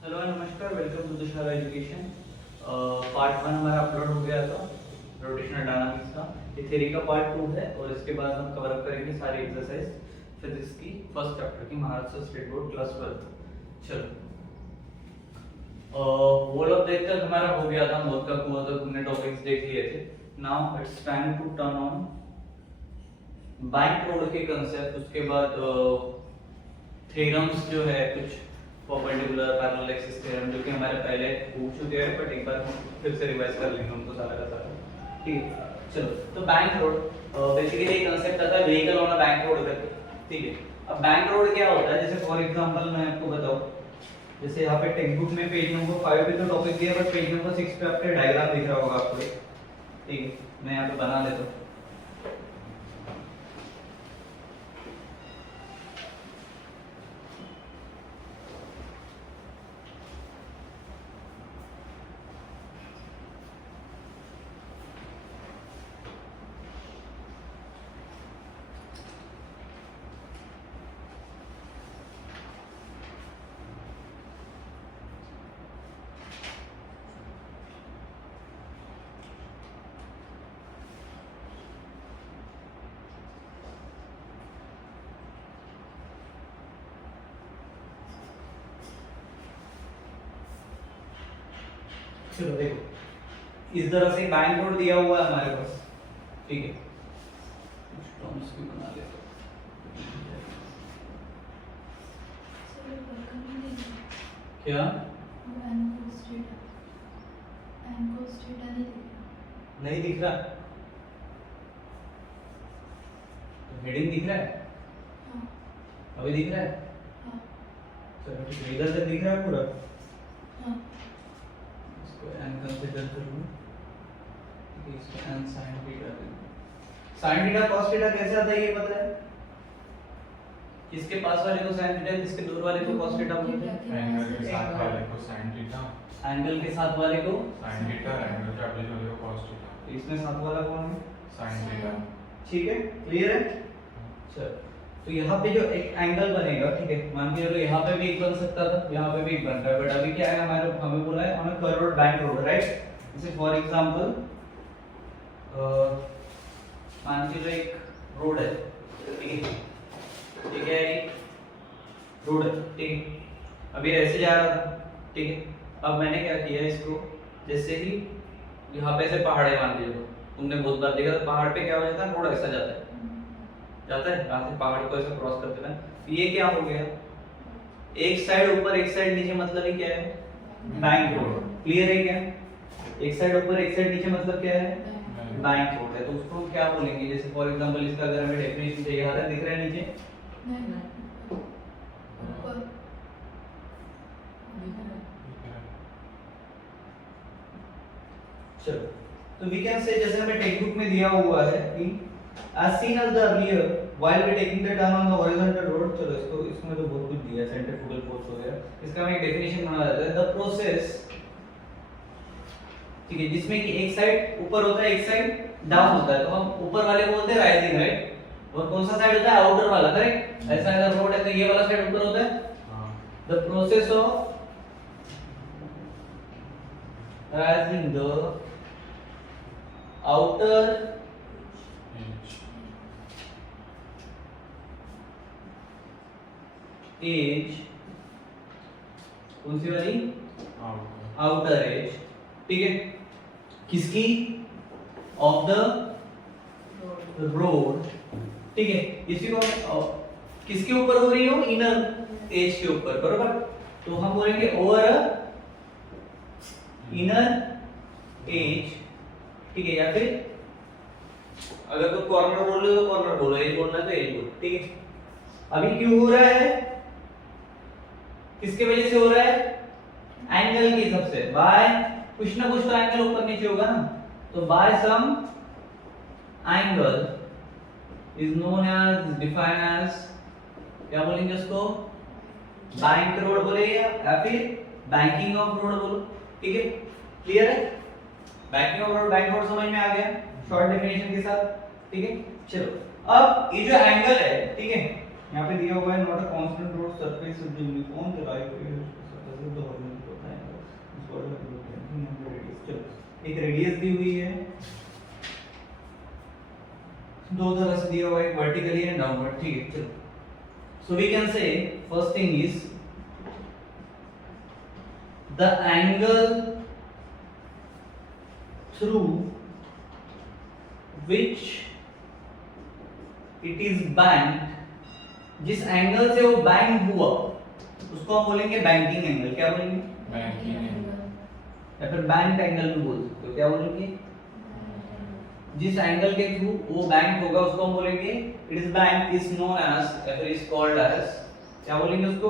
Hello नमस्कार, welcome to Tushar education. Part 1 हमारा upload हो गया था रोटेशनल डायनामिक्स का। ये थ्योरी का पार्ट 2 है और इसके बाद हम कवर अप करेंगे सारी एक्सरसाइज फिजिक्स की फर्स्ट चैप्टर की, महाराष्ट्र स्टेट बोर्ड क्लास 12। चलो, वॉल ऑफ देख तक हमारा हो गया था, मोद का कुआं तक हमने टॉपिक्स देख लिए थे। Now it's time to turn on bank road के कंसेप्ट। उसके बाद थ्योरम्स जो है कुछ परपेंडिकुलर पैरेलल एक्सिस थ्योरम जो कि हमारे पहले हो चुके हैं, बट एक बार हम फिर से रिवाइज कर लेंगे उनको सारा का सारा। ठीक है, चलो। तो बैंक रोड बेसिकली एक कांसेप्ट आता है vehicle on a bank road करके। ठीक है, अब बैंक रोड क्या होता है, जैसे फॉर एग्जांपल मैं आपको बताऊं, जैसे यहाँ पे टेक्स्ट बुक में पेज नंबर 5 पे तो टॉपिक दिया है, बट पेज नंबर 6 पे आपके डायग्राम दिख रहा होगा आपको। ठीक है, मैं यहाँ पे बना देता हूँ। चलो देखो, इस तरह से बैंक रोड दिया हुआ है हमारे पास। ठीक है, कुछ टर्म्स भी बना लेते हैं। क्या नहीं दिख रहा? तो हेडिंग दिख रहा है? हाँ। अभी दिख रहा है? हाँ। चलो ठीक है, इधर से दिख रहा है पूरा। हाँ। इसको n कंसीडर कर लूं। ठीक है, इसको n sin थीटा कर लूं। sin थीटा cos थीटा कैसे आता है ये पता है? किसके पास वाले को sin थीटा, किसके दूर वाले को cos थीटा बोलते हैं? एंगल के साथ वाले को sin थीटा, एंगल के साथ वाले को sin थीटा, एंगल के अपोजिट वाले को cos थीटा। तो इसमें साथ वाला कौन है? sin theta. ठीक है, क्लियर है? चलो, तो यहाँ पे जो एक एंगल बनेगा, ठीक है, मान के चलो यहाँ पे भी एक बन सकता था, यहाँ पे भी एक बन रहा है, बट अभी क्या है हमारे, हमें बोला है on a curve road bank road, right? जैसे फॉर एग्जांपल मान के चलो एक रोड है, ठीक है, ठीक है, एक रोड है, ठीक है, अभी ऐसे जा रहा था, ठीक है, अब मैंने क्या किया इसको, जैसे ही यहाँ पे से पहाड़ है मान के चलो, तुमने बहुत बार देखा था पहाड़ पे क्या हो जाता है, रोड ऐसा जाता है, यहाँ से पहाड़ को ऐसे क्रॉस करते हैं। तो ये क्या हो गया, एक साइड ऊपर एक साइड नीचे, मतलब ये क्या है, बैंक रोड। क्लियर है क्या? एक साइड ऊपर एक साइड नीचे मतलब क्या है, बैंक रोड है। तो उसको क्या बोलेंगे, जैसे फॉर एग्जांपल इसका अगर हमें डेफिनेशन चाहिए, यहाँ तक दिख रहा है नीचे, चलो, तो वी कैन से जैसे हमें टेक्स्ट बुक में दिया हुआ है कि as seen as the earlier while we taking the turn on the horizontal road। चलो, इसमें तो बहुत कुछ दिया है, सेंट्रीफ्यूगल फोर्स वगैरह, इसका हम एक डेफिनेशन बना देते हैं, द प्रोसेस, ठीक है, जिसमें कि एक साइड ऊपर होता है एक साइड डाउन होता है, तो हम ऊपर वाले को बोलते हैं राइजिंग, राइट? और कौन सा साइड होता है, आउटर वाला, करेक्ट? ऐसा अगर रोड है तो ये वाला साइड ऊपर होता है। हां, the process of raising the outer edge, कौन सी वाली, आउटर एज, ठीक है, किसकी, ऑफ द रोड, ठीक है, इसी को किसके ऊपर हो रही हो, इनर एज के ऊपर, बरोबर? तो हम बोलेंगे ओवर इनर एज, ठीक है, या फिर अगर तो कॉर्नर बोल रहे हो तो कॉर्नर बोलो, एज बोलना है तो एज बोलो, ठीक है। अभी क्यों हो रहा है, किसके वजह से हो रहा है, एंगल के हिसाब से, बाय कुछ ना कुछ तो एंगल ऊपर नीचे होगा ना, तो by some angle is known as, define as, क्या बोलेंगे उसको, बैंक रोड बोले या फिर बैंकिंग ऑफ रोड बोलो, ठीक है, क्लियर है? Banking of road, bank road समझ में आ गया शॉर्ट डेफिनेशन के साथ, ठीक है। चलो, अब ये जो एंगल है, ठीक है, यहाँ पे दिया हुआ है not a constant road surface is uniform the right एक रेडियस दी हुई है, दो तरह से दिया हुआ है, वर्टिकली एंड डाउनवर्ड, ठीक है। चलो, so we can say first thing is the angle through which it is banked, जिस एंगल से वो बैंक हुआ उसको हम बोलेंगे बैंकिंग एंगल। क्या बोलेंगे? बैंकिंग या फिर बैंक एंगल भी बोल सकते हो। क्या बोलेंगे? जिस एंगल के थ्रू वो बैंक होगा उसको हम बोलेंगे it is bank is known as या फिर इज कॉल्ड एज, क्या बोलेंगे उसको?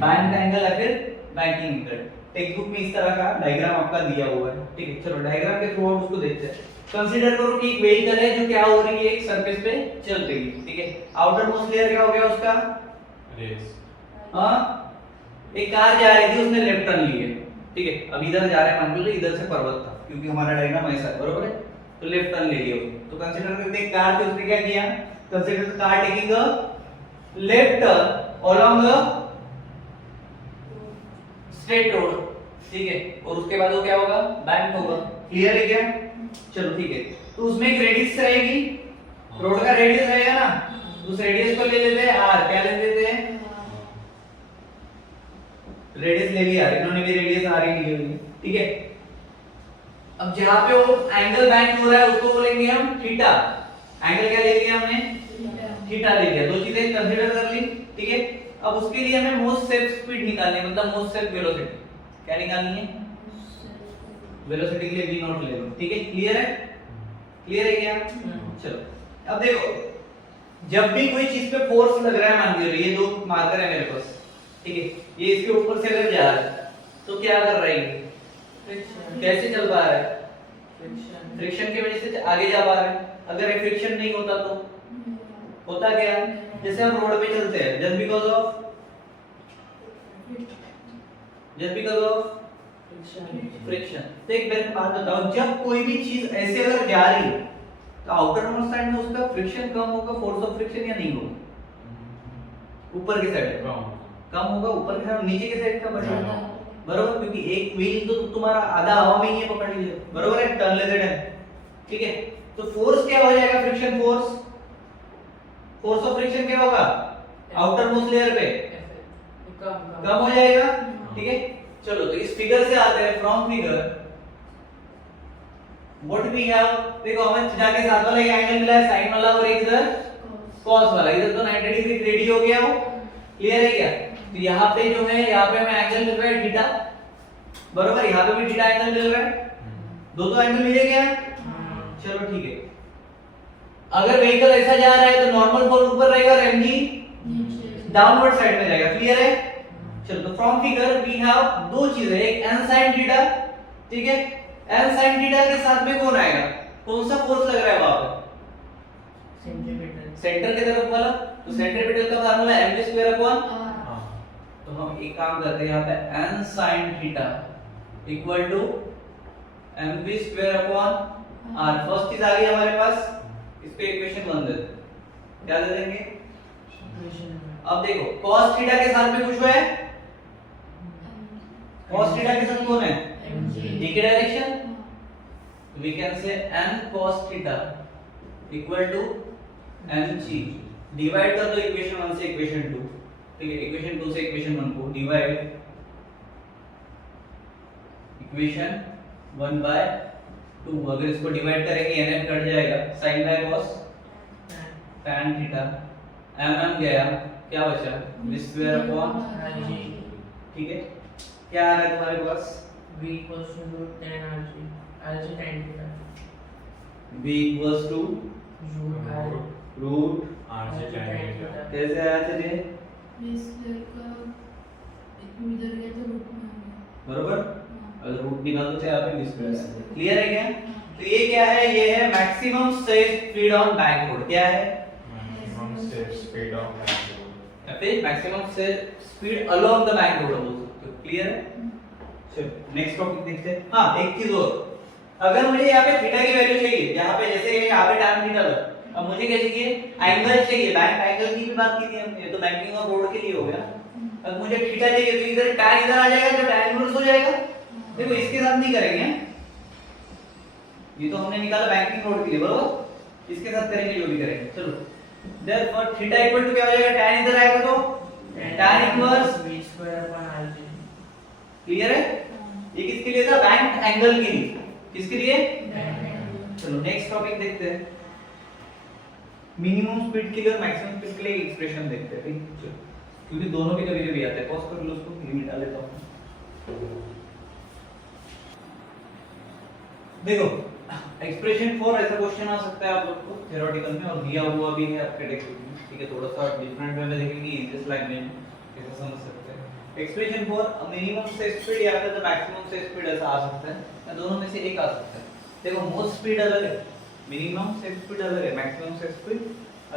बैंक एंगल या फिर बैंकिंग एंगल। टेक्स्ट बुक में इस तरह का डायग्राम आपका दिया हुआ है, ठीक है। चलो डायग्राम के थ्रू हम उसको देखते हैं। कंसीडर करो कि एक व्हीकल है जो क्या हो रही है, एक सरफेस पे चल रही है, ठीक है। आउटर मोस्ट लेयर क्या हो गया उसका? रेस। हाँ, एक कार जा रही थी, उसने लेफ्ट टर्न ली है, ठीक है। अब इधर जा रहे हैं, मान लो इधर से पर्वत था, क्योंकि हमारा डायग्राम ऐसा है, बरोबर है। तो लेफ्ट टर्न ले लिया उसने। तो कंसीडर करते हैं कार थी, उसने क्या किया? Consider the car taking a left turn along a straight road, ठीक है। और उसके बाद वो क्या होगा? बैंक होगा। क्लियर है क्या? चलो ठीक है। तो उसमें एक रेडियस रहेगी, रोड का रेडियस रहेगा ना, उस रेडियस को ले लेते हैं आर। क्या ले लेते हैं? रेडियस ले लिया, इन्होंने भी रेडियस आर ही ली हुई, ठीक है। अब जहां पे वो एंगल बैंक हो रहा है उसको बोलेंगे हम थीटा। एंगल क्या ले लिया हमने? थीटा ले लिया। दो चीजें कंसीडर कर ली, ठीक है। अब उसके लिए हमें मोस्ट सेफ स्पीड निकालनी है, मतलब मोस्ट सेफ वेलोसिटी। क्या निकालनी है? वेलोसिटी के लिए v नॉट ले लो, ठीक है। क्लियर है? क्लियर है क्या? चलो अब देखो, जब भी कोई चीज पे फोर्स लग रहा है, मान लीजिए ये दो मार्कर है मेरे पास, ठीक है। ये इसके ऊपर से अगर जा रहा है तो क्या कर रहा है? कैसे चल पा रहा है? फ्रिक्शन की वजह से आगे जा पा रहा है। अगर ये फ्रिक्शन नहीं होता तो होता क्या? जैसे हम रोड पे चलते हैं, जस्ट बिकॉज ऑफ फ्रिक्शन। तो एक मेरे बात बताओ, जब कोई भी चीज ऐसे अगर जा रही है तो आउटर मोस्ट साइड में उसका फ्रिक्शन कम होगा, फोर्स ऑफ फ्रिक्शन, या नहीं होगा? ऊपर की साइड कम होगा, ऊपर की साइड, नीचे की साइड का बढ़ेगा, बरोबर। क्योंकि एक व्हील तो तुम्हारा आधा हवा में ही है, पकड़ लीजिए, बरोबर है, टर्न लेते टाइम, ठीक है। तो फोर्स क्या हो जाएगा? Friction force, force of friction क्या होगा? आउटर मोस्ट लेयर पे कम हो जाएगा, ठीक है। चलो तो इस फिगर से आते हैं, from figure what we have. देखो हमें जाके साथ वाला ये एंगल मिला है, साइन वाला, और एक इधर कॉस वाला। इधर तो 90 डिग्री रेडी हो गया हो। क्लियर है क्या? तो यहाँ पे जो है, यहाँ पे हमें एंगल मिल रहा है थीटा, बरोबर। यहाँ पे भी थीटा एंगल मिल रहा है, दो एंगल मिले क्या? चलो ठीक है। अगर व्हीकल ऐसा जा रहा है तो नॉर्मल फोर्स ऊपर रहेगा और mg डाउनवर्ड साइड में जाएगा। क्लियर है? चलो तो फ्रॉम फिगर वी हैव दो चीजें, एक n sin थीटा, ठीक है। n sin थीटा के साथ में कौन आएगा? कौन सा फोर्स लग रहा है वहां पे? सेंटर की तरफ वाला। तो सेंट्रीपिटल का फार्मूला mv स्क्वायर अपॉन, तो हम एक काम करते हैं, यहाँ पे n sin theta equal to mv square upon r। First चीज आ गई हमारे पास, इसको इक्वेशन 1 दे देते। क्या दे देंगे? अब देखो cos थीटा के साथ में कुछ है, cos थीटा के साथ कौन है? d की direction. We can say n cos theta equal to mg। Divide कर दो इक्वेशन 1 से इक्वेशन 2, ठीक है। इक्वेशन 2 से इक्वेशन 1 को डिवाइड, इक्वेशन 1 बाय 2। अगर इसको डिवाइड करेंगे n कट जाएगा, sin bye cos tan theta, mm गया, क्या बचा? v स्क्वायर अपॉन, ठीक है। क्या आ रहा है तुम्हारे पास? v equals to root tan rg, rg tan theta, v equals to root r root rg tan theta। कैसे आया तुझे? बरोबर। अगर रूट निकालो तो यहाँ पे v स्क्वायर। क्लियर है क्या? तो ये क्या है? ये है maximum safe speed on bank road. क्या है? Maximum safe speed of bank road, या फिर maximum safe speed along the bank road बोल सकते हो। क्लियर है? चलो नेक्स्ट टॉपिक देखते हैं। हाँ एक चीज और, अगर मुझे यहाँ पे थीटा की वैल्यू चाहिए, यहाँ पे जैसे यहाँ पे tan थीटा था, अब मुझे क्या चाहिए? एंगल चाहिए। बैंक एंगल की भी बात की थी हमने, तो बैंकिंग ऑफ रोड के लिए हो गया। अब मुझे थीटा चाहिए तो इधर tan इधर आ जाएगा, तो tan इनवर्स हो जाएगा। देखो इसके साथ नहीं करेंगे, ये तो हमने निकाला बैंकिंग रोड के लिए, बरोबर। इसके साथ करेंगे जो भी करेंगे, चलो। देयरफॉर थीटा इक्वल टू क्या हो जाएगा, tan इधर आएगा तो tan inverse v square upon rg। Clear है? ये किसके लिए था, बैंक एंगल के लिए। किसके लिए? चलो नेक्स्ट टॉपिक देखते हैं। मिनिमम स्पीड के लिए और मैक्सिमम स्पीड के लिए एक्सप्रेशन देखते हैं, ठीक? चलो, क्योंकि दोनों भी कभी कभी आते हैं। पॉज कर लो उसको, लिमिट डाल लेता हूं। देखो एक्सप्रेशन फॉर ऐसा क्वेश्चन आ सकता है आप लोग को थ्योरेटिकल में, और दिया हुआ भी है आपके टेक्स्ट बुक में, ठीक है? थोड़ा सा डिफरेंट वे में देखेंगे, इजीएस्ट लैंग्वेज में कैसे समझ सकते हैं। एक्सप्रेशन फॉर मिनिमम से स्पीड या फिर मैक्सिमम से स्पीड ऐसा आ सकता है, या दोनों में से एक आ सकता है। देखो मोस्ट स्पीड अलग है, मिनिमम से स्पीड अलग है, मैक्सिमम से स्पीड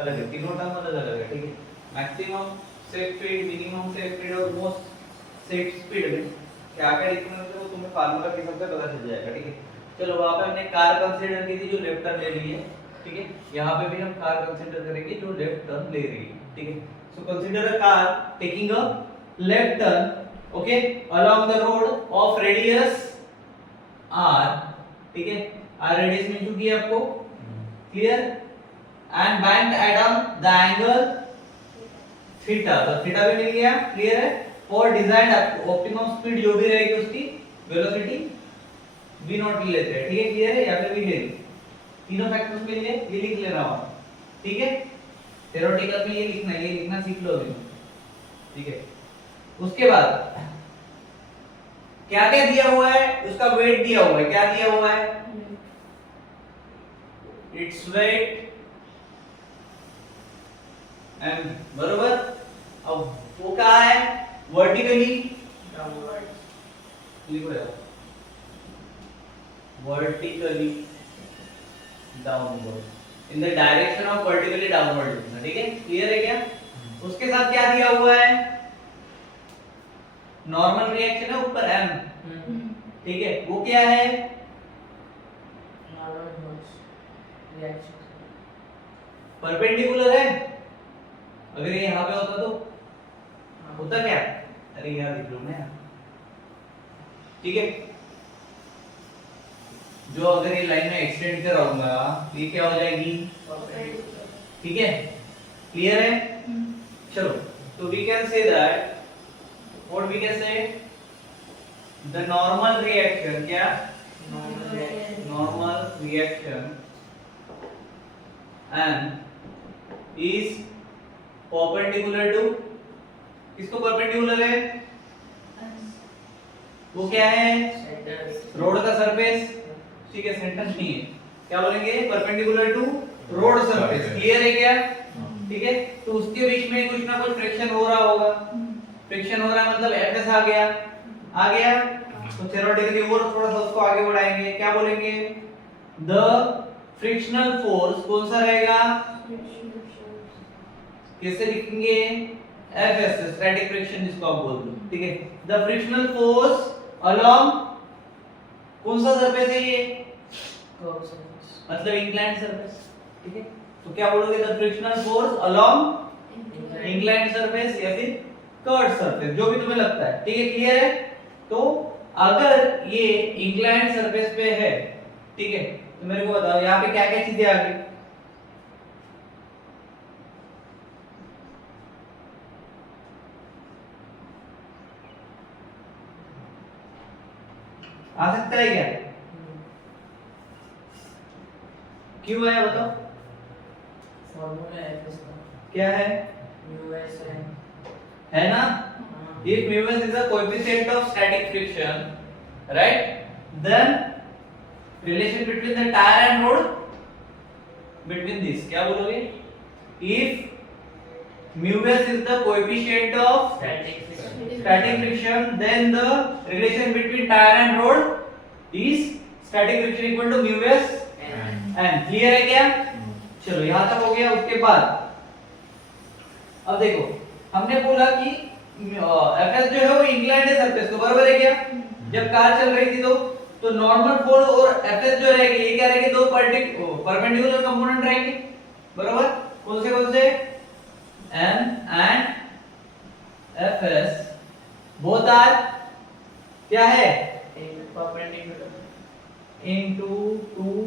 अलग है, तीनों टर्म अलग अलग है, ठीक है? मैक्सिमम से स्पीड, मिनिमम से स्पीड और मोस्ट से स्पीड में क्या क्या डिफरेंस है वो तुम्हें फार्मूला के हिसाब से पता चल जाएगा, ठीक है? चलो वहां पे हमने कार कंसीडर की थी जो लेफ्ट टर्न ले रही है, ठीक है? यहाँ पे भी हम कार कंसीडर करेंगे जो लेफ्ट टर्न ले रही है, ठीक है? So consider a car taking a left turn, okay, along the road of radius r, ठीक है? r रेडियस मिल चुकी है आपको, clear? And band Adam the angle theta, तो थीटा भी मिल गया, क्लियर है? फॉर डिजायर्ड ऑप्टिमम स्पीड जो भी रहेगी उसकी वेलोसिटी v नॉट ले लेते हैं, ठीक है? क्लियर है? या फिर v ले लो, तीनों फैक्टर्स मिल गए, ये लिख ले रहा हूं, ठीक है? थ्योरेटिकल में ये लिखना सीख लो अभी, ठीक है? उसके बाद क्या क्या दिया हुआ है, उसका वेट दिया हुआ है, क्या दिया हुआ है, इट्स वेट m, बरोबर। अब वो क्या है, वर्टिकली लिखो यार, vertically downward, in the direction of vertically downward, ठीक है? क्लियर है क्या? उसके साथ क्या दिया हुआ है, नॉर्मल रिएक्शन है ऊपर m, ठीक है? वो क्या है, परपेंडिकुलर है। अगर ये यहाँ पे होता तो होता क्या, अरे यार लिख लो ना, ठीक है? जो अगर ये लाइन में एक्सटेंड कराऊंगा तो ये क्या हो जाएगी, ठीक है? क्लियर है? चलो, तो we can say that, what we can say, the normal reaction, क्या normal reaction and is perpendicular to, किसको परपेंडिकुलर है, वो क्या है, रोड का सरफेस, ठीक है? सेंटर नहीं है, क्या बोलेंगे, perpendicular to road surface, clear है क्या? ठीक है? तो उसके बीच में कुछ ना कुछ फ्रिक्शन हो रहा होगा, फ्रिक्शन हो रहा है मतलब एफएस आ गया, आ गया। तो थ्योरेटिकली और थोड़ा सा उसको आगे बढ़ाएंगे, क्या बोलेंगे, द फ्रिक्शनल फोर्स कौन सा रहेगा, कैसे लिखेंगे, एफएस, स्टैटिक फ्रिक्शन जिसको आप बोलते हो, ठीक है? द फ्रिक्शनल फोर्स अलोंग कौन सा सरफेस है ये, मतलब इंक्लाइंड सरफेस, ठीक है? तो क्या बोलोगे, the frictional force along inclined surface या फिर कर्व्ड सरफेस, जो भी तुम्हें लगता है, ठीक है? क्लियर है? तो अगर ये इंक्लाइंड सरफेस पे है, ठीक है, तो मेरे को बताओ यहाँ पे क्या क्या चीजें आ गई, आ सकता है क्या, क्यों आया बताओ, फॉर्मूला है इसका, क्या है, μs है ना? If μs is the coefficient of static friction, right? Then relation between the tire and road, between this, क्या बोलोगे? If μs is the coefficient of static friction, then the relation between tire and road is static friction equal to μs and, clear है क्या? चलो यहाँ तक हो गया। उसके बाद अब देखो, हमने बोला कि एफएस जो है वो इंक्लाइंड है सरफेस को, बराबर है क्या? जब कार चल रही थी तो नॉर्मल फोर्स और एफएस जो रहेगी, ये क्या रहेगी, दो परपेंडिकुलर कंपोनेंट रहेंगे, बराबर? कौन से M and FS both are क्या है, perpendicular, into two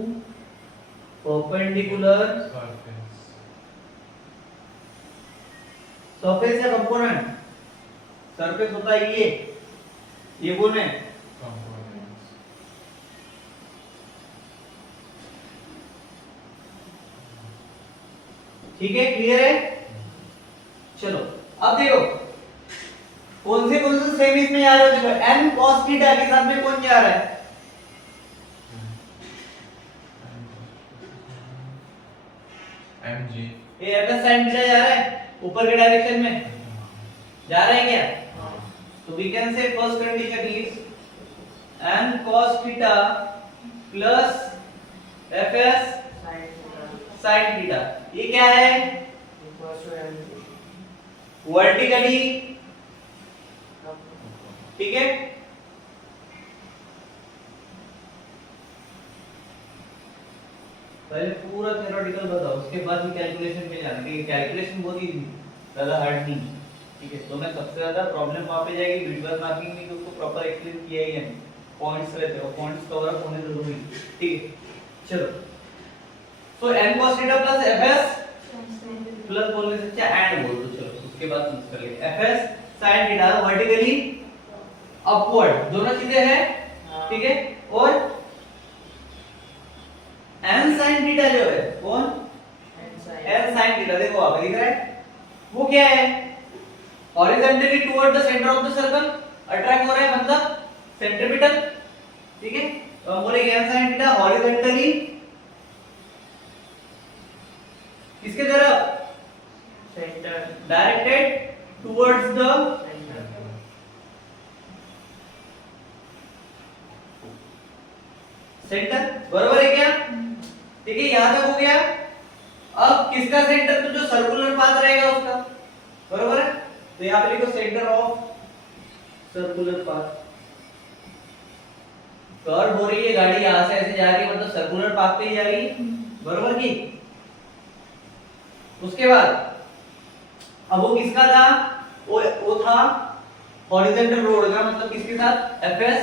perpendicular Surface. Surface या कंपोनेंट? सरफेस होता है ये कौन है? Components. ठीक है, क्लियर है? चलो अब देखो कौन से सेम इसमें जा रहे हो, देखो n cos थीटा के साथ में कौन जा रहा है? mg. ये fs sin थीटा जा रहा है ऊपर के डायरेक्शन में, जा रहा है क्या? तो we can say first condition is n cos theta plus fs sin theta. ये क्या है? equals to mg. वर्टिकली, ठीक है? पहले पूरा थ्योरेटिकल बताओ, उसके बाद ही कैलकुलेशन में जाना, ठीक है? कैलकुलेशन बहुत ही ज्यादा हार्ड नहीं, ठीक है? तो मैं सबसे ज्यादा प्रॉब्लम वहां पे जाएगी विजुअल मार्किंग में, कि उसको प्रॉपर एक्सप्लेन किया ही है, पॉइंट्स रहते हो, पॉइंट्स कवर अप होने जरूरी, ठीक है? चलो तो n cos theta plus fs plus बोलने से अच्छा एंड बोल दो, चलो उसके बाद यूज कर लेंगे fs sin theta vertically upward, दोनों चीजें हैं, ठीक है? और n sin थीटा जो है कौन? n sin थीटा, देखो आप दिख रहा है वो क्या है? Horizontally toward the centre of the circle attract हो रहा है, मतलब सेंट्रीपिटल, ठीक है? तो हम बोलेंगे n sin थीटा हॉरिजॉन्टली किसके तरफ? Center. Directed towards the Center. Centre, बरोबर है क्या? ठीक है, यहां तक हो गया। अब किसका सेंटर? तो जो सर्कुलर पाथ रहेगा उसका, बरोबर है? तो यहां पे लिखो centre of circular path. Curve हो रही है गाड़ी, यहां से ऐसे जा रही है, मतलब सर्कुलर पाथ पे ही जा रही है, बरोबर की? उसके बाद अब वो किसका था? वो था हॉरिजॉन्टल रोड का, मतलब किसके साथ? fs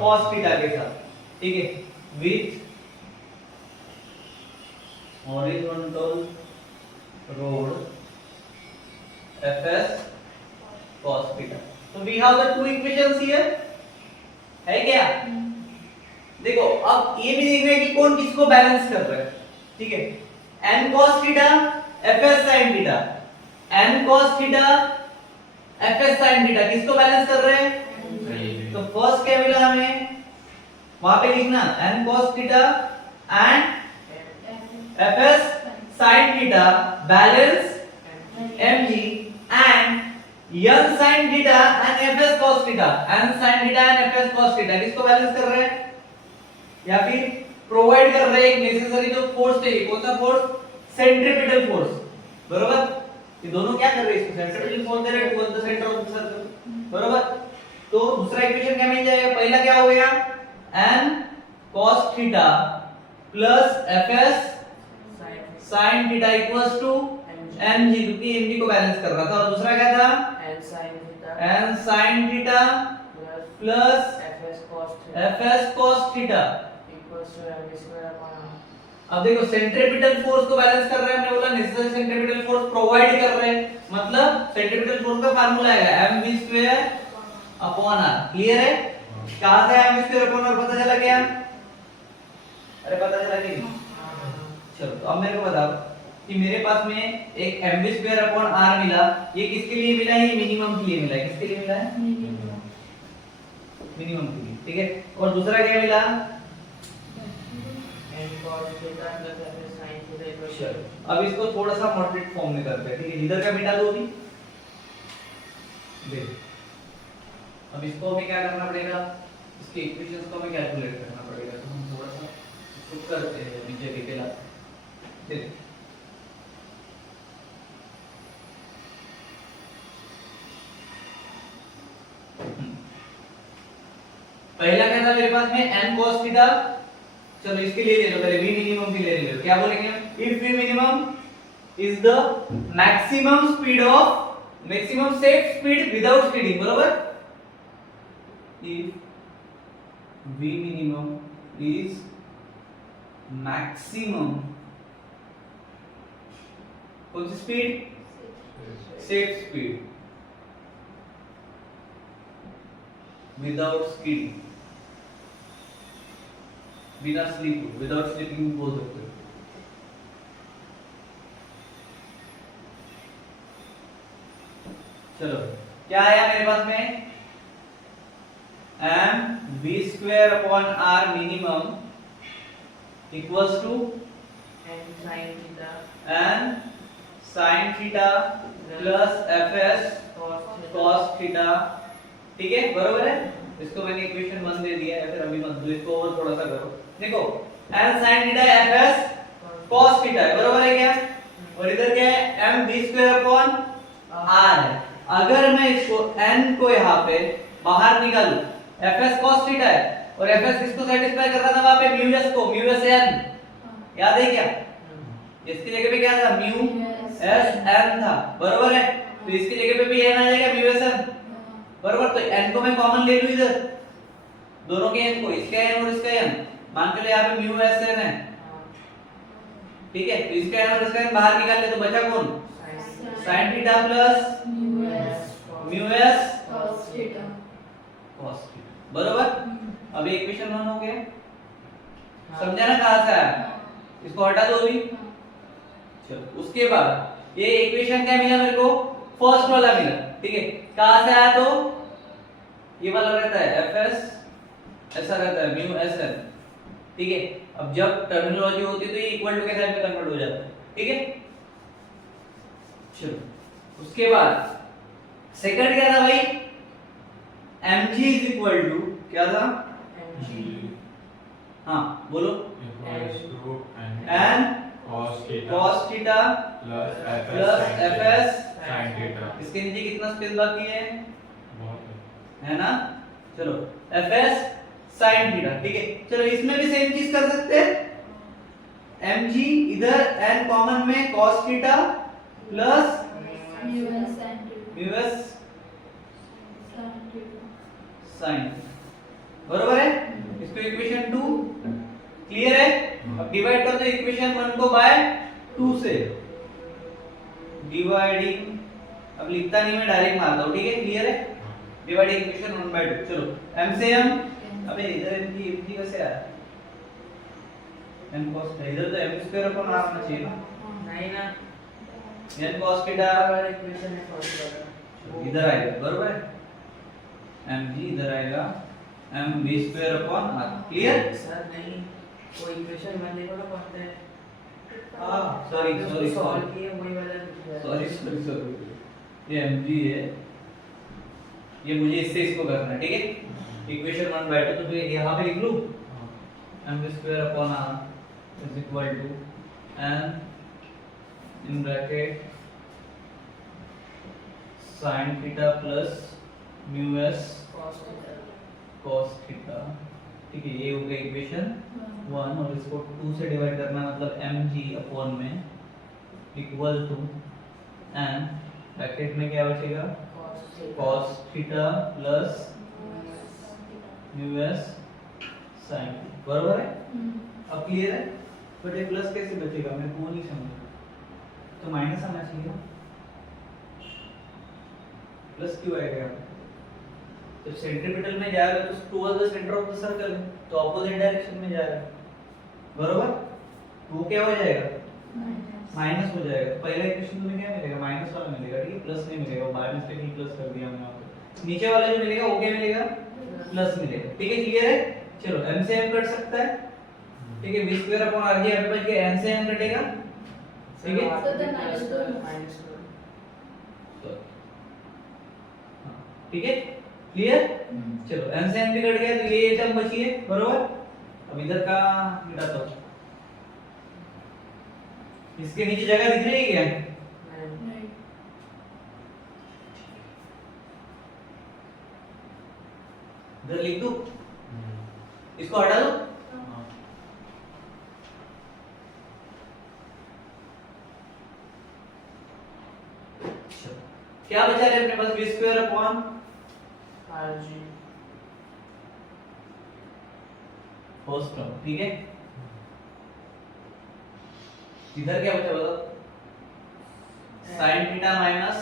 cos थीटा के साथ, ठीक है? With horizontal road fs cos theta. तो we have the two equations here, है क्या? देखो अब ये भी देखना है कि कौन किसको बैलेंस कर रहा है, ठीक है? n cos theta fs sin theta, n cos theta fs sin theta किसको बैलेंस कर रहे हैं? तो फर्स्ट क्या मिला हमें? वहां पे लिखना n cos theta and fs sin theta balance mg and n sin theta and fs cos theta, n sin theta and fs cos theta किसको बैलेंस कर रहे हैं? या फिर प्रोवाइड कर रहे हैं एक नेसेसरी जो फोर्स चाहिए, कौन सा फोर्स? सेंट्रीपिटल फोर्स, बरोबर? ये दोनों क्या कर रहे हैं? सेंट्रीपिटल फोर्स दे रहे हैं toward the centre of the circle, बरोबर? तो दूसरा इक्वेशन क्या मिल जाएगा? पहला क्या हो गया? n cos theta plus fs sin theta equals to mg, क्योंकि mg को बैलेंस कर रहा था। और दूसरा क्या था? n sin theta plus fs cos theta. अब देखो सेंट्रीपिटल फोर्स को बैलेंस कर रहे हैं, हमने बोला नेसेसरी सेंट्रीपिटल फोर्स प्रोवाइड कर रहे हैं, मतलब सेंट्रीपिटल फोर्स का फार्मूला आएगा mv² अपॉन r। क्लियर है? कहां से mv² अपॉन r पता चला क्या? अरे पता चला कि नहीं? चलो तो अब मेरे को बताओ कि मेरे पास में एक mv² अपॉन r मिला, ये किसके लिए मिला है? ये मिनिमम के लिए मिला है। किसके लिए मिला है? मिनिमम के लिए, ठीक है? और दूसरा क्या मिला? अब इसको थोड़ा सा मॉडरेट फॉर्म में करते हैं, ठीक है? इधर का मिटा दो अभी, देख। अब इसको हमें क्या करना पड़ेगा? इसके इक्वेशंस को हमें कैलकुलेट करना पड़ेगा, तो हम थोड़ा सा इसको करते हैं नीचे लिखे ला। देख पहला क्या था मेरे पास में? n cos theta. चलो इसके लिए ले लो, पहले v मिनिमम के लिए ले लो। क्या बोलेंगे? if v minimum is the maximum speed of maximum safe speed without speeding, बरोबर? if v minimum is maximum कौन सी speed? Safe speed without skid, बिना स्लीप, विदाउट स्लीपिंग बोल सकते हो। चलो क्या आया मेरे पास में? M V square upon R minimum equals to and sin theta N sine theta plus F S cos theta cos theta. ठीक है, बरोबर है। इसको मैंने इक्वेशन 1 दे दिया है, फिर अभी मत दो इसको, और थोड़ा सा करो। देखो N sine theta F S cos theta है, बरोबर है क्या? और इधर क्या है? M V square upon R है। अगर मैं इसको n को यहाँ पे बाहर निकालूं, fs cos थीटा है और fs किसको सेटिस्फाई कर रहा था वहां पे? म्यू s को, म्यू s n, याद है क्या? इसकी जगह पे क्या था? म्यू s n था, बरोबर है। तो इसकी जगह पे भी n आ जाएगा, म्यू s n, बरोबर। तो n को मैं कॉमन ले लूं इधर, दोनों के n को, इसका n और इसका n, मान के यहाँ पे म्यू s n है, ठीक है। तो इसका n और इसका n बाहर निकाल ले तो बचा कौन? sin theta plus mu s cos theta, cos theta, बरोबर। अब ये इक्वेशन 1 हो गया, समझा ना कहां से आया? इसको हटा दो अभी। चलो उसके बाद ये इक्वेशन क्या मिला मेरे को? फर्स्ट वाला मिला, ठीक है। कहां से आया? तो ये वाला रहता है fs, ऐसा रहता है म्यू sn, ठीक है। अब जब टर्मिनोलॉजी होती है तो ये इक्वल टू के साइड में कन्वर्ट हो जाता है, ठीक है। चलो उसके बाद सेकंड क्या था भाई? mg इज इक्वल टू क्या था? हाँ बोलो। Equals to n cos theta cos theta plus fs sin theta। इसके नीचे कितना स्पेस बाकी है? बहुत है ना। चलो fs sin थीटा, ठीक है। चलो इसमें भी सेम चीज कर सकते हैं। mg इधर n कॉमन में cos theta plus mu s and theta, mu s sin theta, sin, बरोबर है। इसको इक्वेशन 2 क्लियर है। अब डिवाइड कर दो इक्वेशन 1 को बाय 2 से, डिवाइडिंग, अब लिखता नहीं मैं डायरेक्ट मारता हूं, ठीक है, क्लियर है। Dividing equation 1 by 2। चलो m से m, अबे इधर m कैसे आया? m cos थीटा, इधर तो m स्क्वायर अपॉन r आना चाहिए ना, नहीं ना, n cos थीटा वाला इक्वेशन है फर्स्ट वाला, इधर आएगा, बरोबर है। mg इधर आएगा m v square upon r, clear. Sir नहीं, वो इक्वेशन मैं देखो ना कौन है, सॉरी सॉरी सॉल्व किए वही वाला दिख रहा है। सॉरी सॉरी सॉरी, ये mg है, ये मुझे इससे इसको करना है, ठीक है। इक्वेशन 1 बाय 2, तो फिर यहाँ पे लिख लूं m square upon r is equal to n in bracket sin theta plus mu s cos theta cos theta, ठीक है। ये हो गया इक्वेशन 1 और इसको 2 से डिवाइड करना, मतलब mg अपॉन में इक्वल टू n ब्रैकेट में क्या बचेगा? cos theta plus mu s sin, बराबर है। अब क्लियर है। बट ये प्लस कैसे बचेगा मैं वो नहीं समझा, तो माइनस आना चाहिए ना, प्लस क्यों आएगा यहाँ पे? जब सेंट्रीपिटल में जाएगा तो towards the centre of the circle है, तो ऑपोजिट डायरेक्शन में जाएगा, बरोबर। वो क्या हो जाएगा? माइनस हो जाएगा। पहला इक्वेशन तुम्हें क्या मिलेगा? माइनस वाला मिलेगा, ठीक है, प्लस नहीं मिलेगा, वो बाय मिस्टेक ही प्लस कर दिया हमने वहां पे। नीचे वाला जो मिलेगा वो क्या मिलेगा? प्लस मिलेगा, ठीक है, क्लियर है। चलो m से m कट सकता है, ठीक है, v स्क्वायर अपॉन r ये बच गया, n से m कटेगा, ठीक है। So then minus two. ठीक है, क्लियर। चलो n से n भी कट गया तो ये टर्म बची है, बरोबर। अब इधर का मिटाता हूं, इसके नीचे जगह दिख रही है क्या? नहीं, इधर लिख दूं, इसको हटा दो, क्या बचा रहे अपने पास? v square upon rg first term, ठीक है। इधर क्या बचा बताओ? sin थीटा माइनस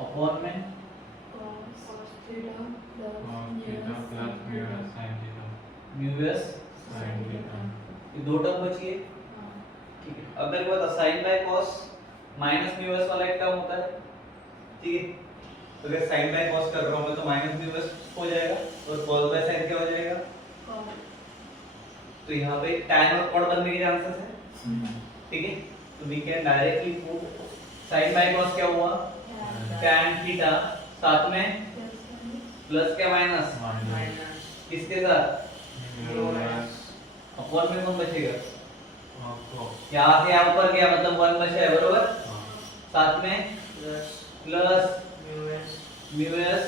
अपॉन में cos theta plus Cos theta plus mu s sin theta. Mu S, Sin theta. ये दो टर्म बची है। ठीक है, अब मेरे को बता sin bye cos minus mu S वाला एक टर्म होता है, ठीक है। तो अगर sin बाय cos कर रहा हूं मैं तो माइनस म्यू एस हो जाएगा और cos बाय sin क्या हो जाएगा? तो यहाँ पे tan और cot बनने के चांसेस है, ठीक है। तो we can directly put sin bye cos क्या हुआ? tan थीटा साथ में प्लस क्या माइनस Minus किसके साथ? mu s. अपॉन में कौन बचेगा? आपको. यहाँ से यहाँ ऊपर गया मतलब 1 बचा है, बरोबर। हाँ. साथ में plus plus US mu S,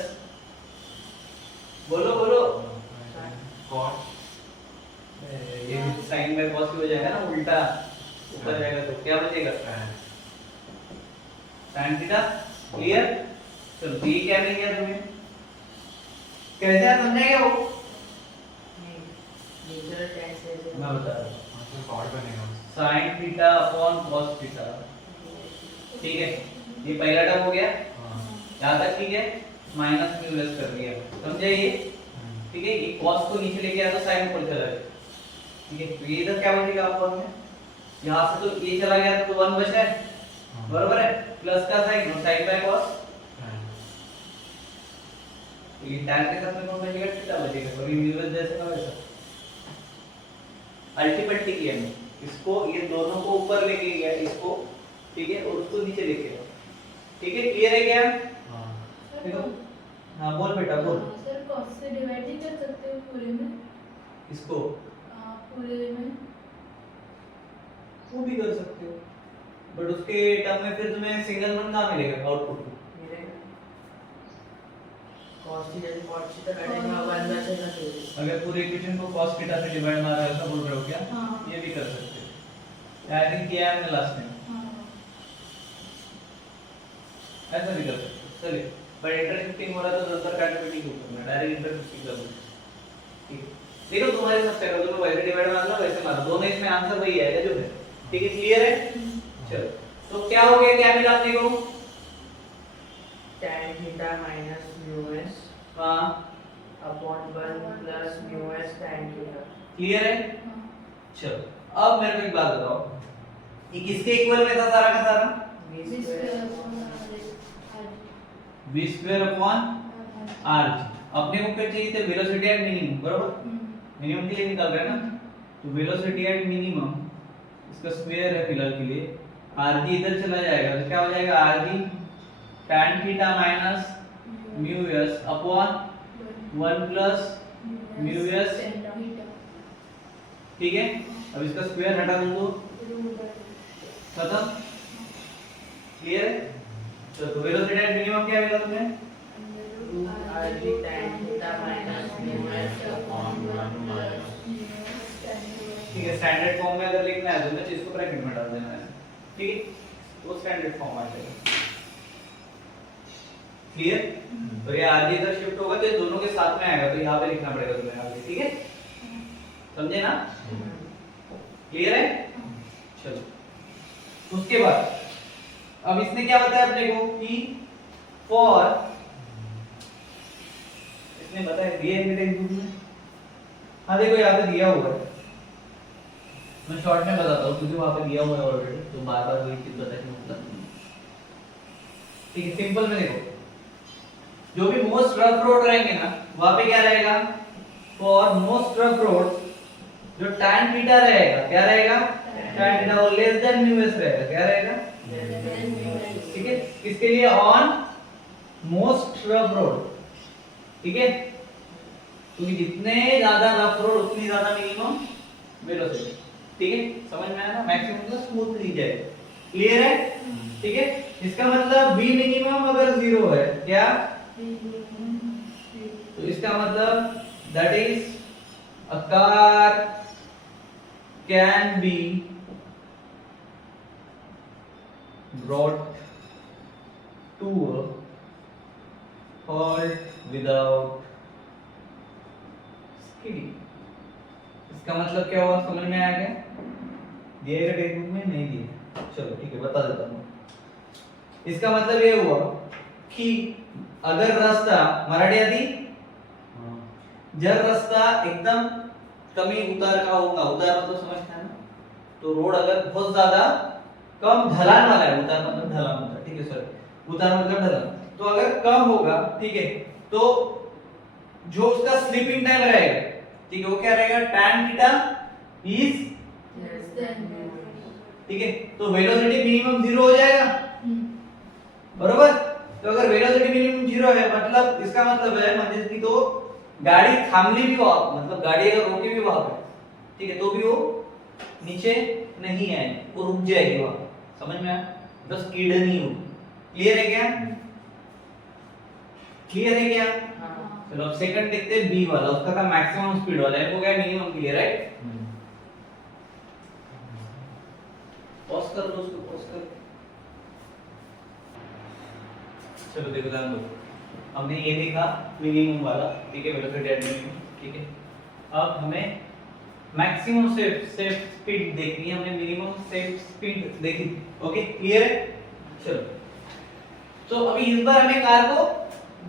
बोलो बोलो। Cos. ये sin बाय cos हो जाएगा ना उल्टा, ऊपर जाएगा तो क्या बचेगा? Tan. tan theta. क्लियर? चलो तो ये क्या मिल गया तुम्हें? कैसे आप समझेंगे वो? नेचुरल टेंस है मैं बता रहा हूँ। मतलब cot बनेगा. sin theta upon cos theta, ठीक है। ये पहला टर्म हो गया, हाँ. यहाँ तक ठीक है। माइनस म्यू एस कर दिया, समझे ये? ठीक है, ये cos को नीचे लेके आया तो sin ऊपर चला गया, ठीक है। तो ये इधर क्या बचेगा अपॉन में? यहाँ से तो ये चला गया तो 1 बचा है, बरोबर है। प्लस का साइन और sin बाय cos, तो ये tan के साथ में कौन बचेगा? थीटा बचेगा। और ये म्यू एस जैसे का वैसा अल्टीमेटली किया हमने इसको, ये दोनों को ऊपर लेके गया इसको, ठीक है, और उसको नीचे लेके गया, ठीक है। क्लियर है क्या? देखो, हाँ बोल बेटा बोल। सर cos से डिवाइड ही कर सकते हो पूरे में, इसको पूरे में वो भी कर सकते हो, बट उसके टर्म में फिर तुम्हें सिंगल वन कहाँ मिलेगा आउटपुट में? cos थीटा से cot थीटा कटेगा 1 बचेगा तो अगर पूरे इक्वेशन को cos थीटा से डिवाइड मार रहा है ऐसा बोल रहे हो क्या? हाँ। ये भी कर सकते हो, आई थिंक किया है हमने लास्ट में, ऐसा भी कर सकते हो। चलिए, बट इंटरशिफ्टिंग हो रहा है तो नंबर कैलकुलेटिंग ऊपर में डायरेक्ट इंटरशिफ्टिंग कर दो, ठीक है। देखो तुम्हारे हिसाब से अगर तुम्हें वैसे डिवाइड मारना वैसे मारो, दोनों इसमें आंसर वही आएगा जो है, ठीक है। क्लियर है? चलो, तो क्या हो गया, क्या मिला अपने को? tan theta minus mu S हाँ, upon 1 plus mu S tan theta. Clear है? चलो, अब मेरे को एक बात बताओ, ये किसके इक्वल में था सारा का सारा? v square upon r। अपने को क्या चाहिए थे? वेलोसिटी एट मिनिमम, बरोबर। मिनिमम के लिए निकाल रहे हैं ना, तो वेलोसिटी एट मिनिमम इसका स्क्वायर है फिलहाल के लिए, rg इधर चला जाएगा तो क्या हो जाएगा? rg tan theta minus mu S upon 1 plus mu S, ठीक है। अब इसका स्क्वायर हटा दो तो खत्म। क्लियर है? तो वेलोसिटी एट मिनिमम क्या मिला तुम्हें? rg tan theta minus mu S upon 1 plus ठीक है, स्टैंडर्ड फॉर्म में अगर लिखना है तो मैं इसको ब्रैकेट में डाल देना है, ठीक है, तो स्टैंडर्ड फॉर्म आ जाएगा। क्लियर? तो ये आगे इधर शिफ्ट होगा तो ये दोनों के साथ में आएगा, तो यहाँ पे लिखना पड़ेगा तुम्हें आगे, ठीक है, समझे ना? क्लियर है? चलो, उसके बाद अब इसने क्या बताया अपने को कि फॉर, इसने बताया दिया है मेरे एग्जाम में, हाँ देखो यहाँ पे दिया हुआ है, मैं शॉर्ट में बताता हूँ क्योंकि वहां पे दिया हुआ है ऑलरेडी, तो बार बार वही चीज बता के मतलब, ठीक है। सिंपल में देखो, जो भी मोस्ट रफ रोड रहेंगे ना वहां पे क्या रहेगा? फॉर मोस्ट रफ रोड जो tan थीटा रहेगा, क्या रहेगा? tan थीटा और लेस देन म्यू एस रहेगा, क्या रहेगा? ठीक है, किसके लिए? ऑन मोस्ट रफ रोड, ठीक है, क्योंकि जितने ज्यादा रफ रोड उतनी ज्यादा मिनिमम वेलोसिटी, ठीक है, समझ में आया ना? मैक्सिमम तो स्मूथ ली जाए। क्लियर है? ठीक है, इसका मतलब v मिनिमम अगर 0 है, क्या? तो इसका मतलब that is a car can be brought to a halt without skidding, इसका मतलब क्या हुआ, समझ में आया क्या? दिए गए टेक्स्ट बुक में नहीं दिए, चलो ठीक है बता देता हूँ। इसका मतलब ये हुआ कि अगर रास्ता मराठी आती, जर रास्ता एकदम कमी उतार का होगा, उतार मतलब समझता है ना, तो रोड अगर बहुत ज्यादा कम ढलान वाला है, उतार मतलब ढलान होता है, ठीक है सर, उतार मतलब ढलान, तो अगर कम होगा, ठीक है, तो जो उसका स्लीपिंग टाइम रहेगा, ठीक है, वो क्या रहेगा, tan थीटा इज, ठीक है, तो वेलोसिटी मिनिमम 0 हो जाएगा, बरोबर। तो अगर वेलोसिटी मिनिमम 0 है, मतलब इसका मतलब है म्हणजे की तो गाड़ी थांबली भी वहां, मतलब गाड़ी अगर रोकी भी वहां पे, ठीक है, तो भी वो नीचे नहीं आएगी, वो रुक जाएगी वहां, समझ में आया, मतलब स्किड नहीं होगी। क्लियर है क्या? क्लियर है क्या? चलो अब सेकंड देखते हैं, बी वाला, उसका था मैक्सिमम स्पीड वाला है, वो क्या मिनिमम, क्लियर है? पॉज कर दो उसको, पॉज कर। चलो देखो ध्यान दो, हमने ये देखा मिनिमम वाला, ठीक है, वेलोसिटी एट मिनिमम, ठीक है। अब हमें मैक्सिमम सेफ स्पीड देखनी है, हमने मिनिमम सेफ स्पीड देखी, ओके क्लियर है? चलो तो अभी इस बार हमें कार को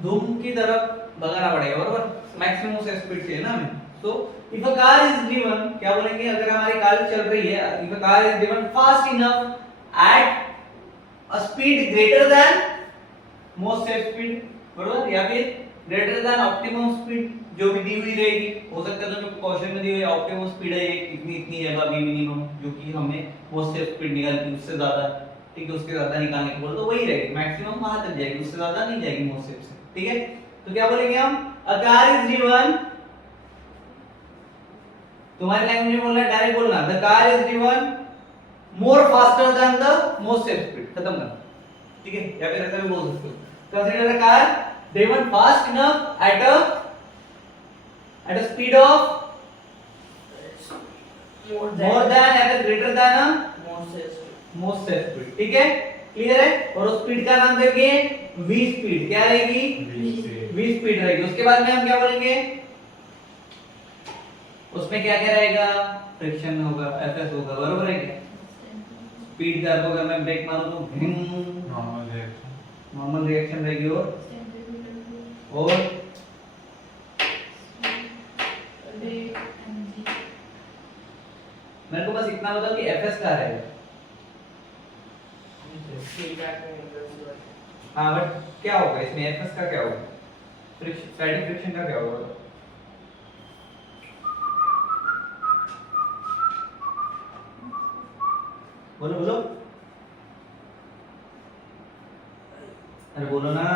धूम की तरफ भगाना पड़ेगा, बराबर, मैक्सिमम सेफ स्पीड चाहिए ना हमें। तो if a car is driven, क्या बोलेंगे, अगर हमारी कार चल रही है, if a car is driven fast enough at a speed greater than most safe speed, बराबर, या फिर ग्रेटर देन ऑप्टिमम स्पीड जो भी दी हुई रहेगी, हो सकता है तो क्वेश्चन में दी हुई ऑप्टिमम स्पीड है इतनी इतनी जगह भी मिनिमम, जो कि हमने मोस्ट सेफ स्पीड निकाली उससे ज्यादा, ठीक है, उसके ज्यादा निकालने को बोले तो वही रहेगी, मैक्सिमम वहां तक जाएगी, उससे ज्यादा नहीं जाएगी मोस्ट सेफ से, ठीक है। तो क्या बोलेंगे हम, अ कार इज ड्रिवन, तुम्हारी लैंग्वेज में बोलना है, डायरेक्ट बोलना, the car is driven more faster than the most safe speed, खत्म कर, ठीक है, या फिर ऐसा भी बोल सकते हो, consider a car driven fast enough eight a speed of more than या फिर greater than a most safe speed, ठीक है, क्लियर है। और उस स्पीड का नाम देंगे v स्पीड, क्या रहेगी, v स्पीड रहेगी। उसके बाद में हम क्या बोलेंगे, उसमें क्या क्या रहेगा, फ्रिक्शन होगा, एफएस होगा, बरोबर है क्या? स्पीड का अगर मैं ब्रेक मारूं तो नॉर्मल रिएक्शन रहेगी, और मेरे को बस इतना बताओ कि एफएस क्या रहेगा। हाँ बट क्या होगा इसमें, एफएस का क्या होगा, फ्रिक्शन, स्टैटिक फ्रिक्शन का क्या होगा, बोलो बोलो, अरे बोलो ना।